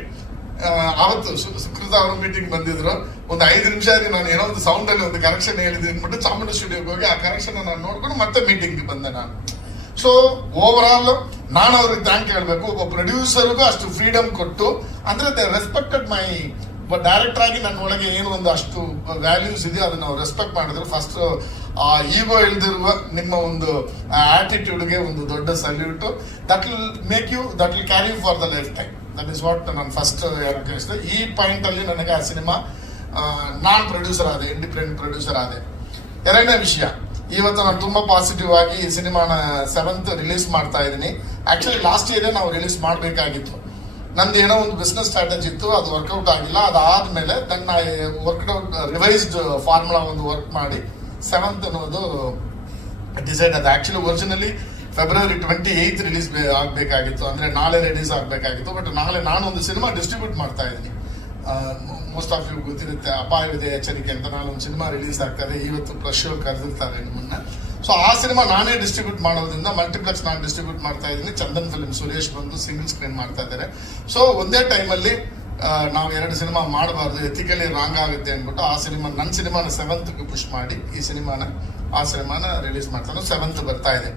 ಅವತ್ತು ಸುಕೃತ ಅವರು ಮೀಟಿಂಗ್ ಬಂದಿದ್ರು. ಒಂದು ಐದು ನಿಮಿಷ ನಾನು ಏನೋ ಒಂದು ಸೌಂಡ್ ಅಲ್ಲಿ ಒಂದು ಕರೆಕ್ಷನ್ ಹೇಳಿದ್ದೀನಿ ಅಂದ್ಬಿಟ್ಟು ಚಾಮುಂಡ ಸ್ಟುಡಿಯೋಗೆ ಹೋಗಿ ಆ ಕರೆಕ್ಷನ್ ನಾನು ನೋಡ್ಕೊಂಡು ಮತ್ತೆ ಮೀಟಿಂಗ್ ಬಂದೆ ನಾನು. ಸೊ ಓವರ್ ಆಲ್ ನಾನು ಅವ್ರಿಗೆ ಥ್ಯಾಂಕ್ ಹೇಳ್ಬೇಕು. ಒಬ್ಬ ಪ್ರೊಡ್ಯೂಸರ್ಗೂ ಅಷ್ಟು ಫ್ರೀಡಮ್ ಕೊಟ್ಟು, ಅಂದ್ರೆ ದೇ ರೆಸ್ಪೆಕ್ಟೆಡ್ ಮೈ ಡೈರೆಕ್ಟರ್ ಆಗಿ ನನ್ನ ಒಳಗೆ ಏನು ಒಂದು ಅಷ್ಟು ವ್ಯಾಲ್ಯೂಸ್ ಇದೆಯೋ ಅದನ್ನ ರೆಸ್ಪೆಕ್ಟ್ ಮಾಡಿದ್ರು. ಫಸ್ಟ್ ಆ ಈಗೋ ಇಲ್ದಿರುವ ನಿಮ್ಮ ಒಂದು ಆಟಿಟ್ಯೂಡ್ಗೆ ಒಂದು ದೊಡ್ಡ salute that will make you that will carry for the life time that is what ನಾನು ಫಸ್ಟ್ ಇಷ್ಟ ಈ ಪಾಯಿಂಟ್ ಅಲ್ಲಿ ನನಗೆ ಆ ಸಿನಿಮಾ ನಾನ್ ಪ್ರೊಡ್ಯೂಸರ್ ಆದೆ ಇಂಡಿಪೆಂಡೆಂಟ್ ಪ್ರೊಡ್ಯೂಸರ್ ಆದೆ. ಎರಡನೇ ವಿಷಯ. ಇವತ್ತು ನಾನು ತುಂಬಾ ಪಾಸಿಟಿವ್ ಆಗಿ ಈ ಸಿನಿಮಾನ ಸೆವೆಂತ್ ರಿಲೀಸ್ ಮಾಡ್ತಾ ಇದ್ದೀನಿ. ಆಕ್ಚುಲಿ ಲಾಸ್ಟ್ ಇಯರ್ ನಾವು ರಿಲೀಸ್ ಮಾಡಬೇಕಾಗಿತ್ತು. ನಂದು ಏನೋ ಒಂದು ಬಿಸ್ನೆಸ್ ಸ್ಟ್ರಾಟಜಿ ಇತ್ತು, ಅದು ವರ್ಕೌಟ್ ಆಗಿಲ್ಲ. ಅದಾದ್ಮೇಲೆ then I work out revised formula ಒಂದು ವರ್ಕ್ ಮಾಡಿ ಸೆವೆಂತ್ ಅನ್ನೋದು ಡಿಸೈಡ್ ಅದು actually originally February twenty eighth release ಆಗಬೇಕಾಗಿತ್ತು. ಅಂದ್ರೆ ನಾಳೆ ರಿಲೀಸ್ ಆಗಬೇಕಾಗಿತ್ತು. ಬಟ್ ನಾಳೆ ನಾನು ಒಂದು ಸಿನಿಮಾ ಡಿಸ್ಟ್ರಿಬ್ಯೂಟ್ ಮಾಡ್ತಾ ಇದ್ದೀನಿ. ಮೋಸ್ಟ್ ಆಫ್ ಯು ಗೊತ್ತಿರುತ್ತೆ, ಅಪಾಯವಿದೆ ಎಚ್ಚರಿಕೆ ಅಂತ. ನಾನು ಒಂದು ಸಿನಿಮಾ ರಿಲೀಸ್ ಆಗ್ತದೆ ಇವತ್ತು ಪ್ರಶ್ ಕರೆದಿರ್ತಾರೆ ನಿಮ್ಮನ್ನ ಸೊ ಆ ಸಿನಿಮಾ ನಾನೇ ಡಿಸ್ಟ್ರಿಬ್ಯೂಟ್ ಮಾಡೋದ್ರಿಂದ ಮಲ್ಟಿಪ್ಲೆಕ್ಸ್ ನಾನು ಡಿಸ್ಟ್ರಿಬ್ಯೂಟ್ ಮಾಡ್ತಾ ಇದ್ದೀನಿ. ಚಂದನ್ ಫಿಲ್ಮ್ ಸುರೇಶ್ ಬಂದು ಸಿಂಗಲ್ ಸ್ಕ್ರೀನ್ ಮಾಡ್ತಾ ಇದ್ದಾರೆ. ಸೊ ಒಂದೇ ಟೈಮಲ್ಲಿ ನಾವು ಎರಡು ಸಿನಿಮಾ ಮಾಡಬಾರ್ದು, ಎಥಿಕಲಿ ರಾಂಗ್ ಆಗುತ್ತೆ ಅಂದ್ಬಿಟ್ಟು ಆ ಸಿನಿಮಾ ನನ್ನ ಸಿನಿಮಾನ ಸೆವೆಂತ್ಗೆ ಪುಷ್ ಮಾಡಿ ಈ ಸಿನಿಮಾನ, ಆ ಸಿನಿಮಾನ ರಿಲೀಸ್ ಮಾಡ್ತಾನೆ ಸೆವೆಂತ್ ಬರ್ತಾ ಇದೆ.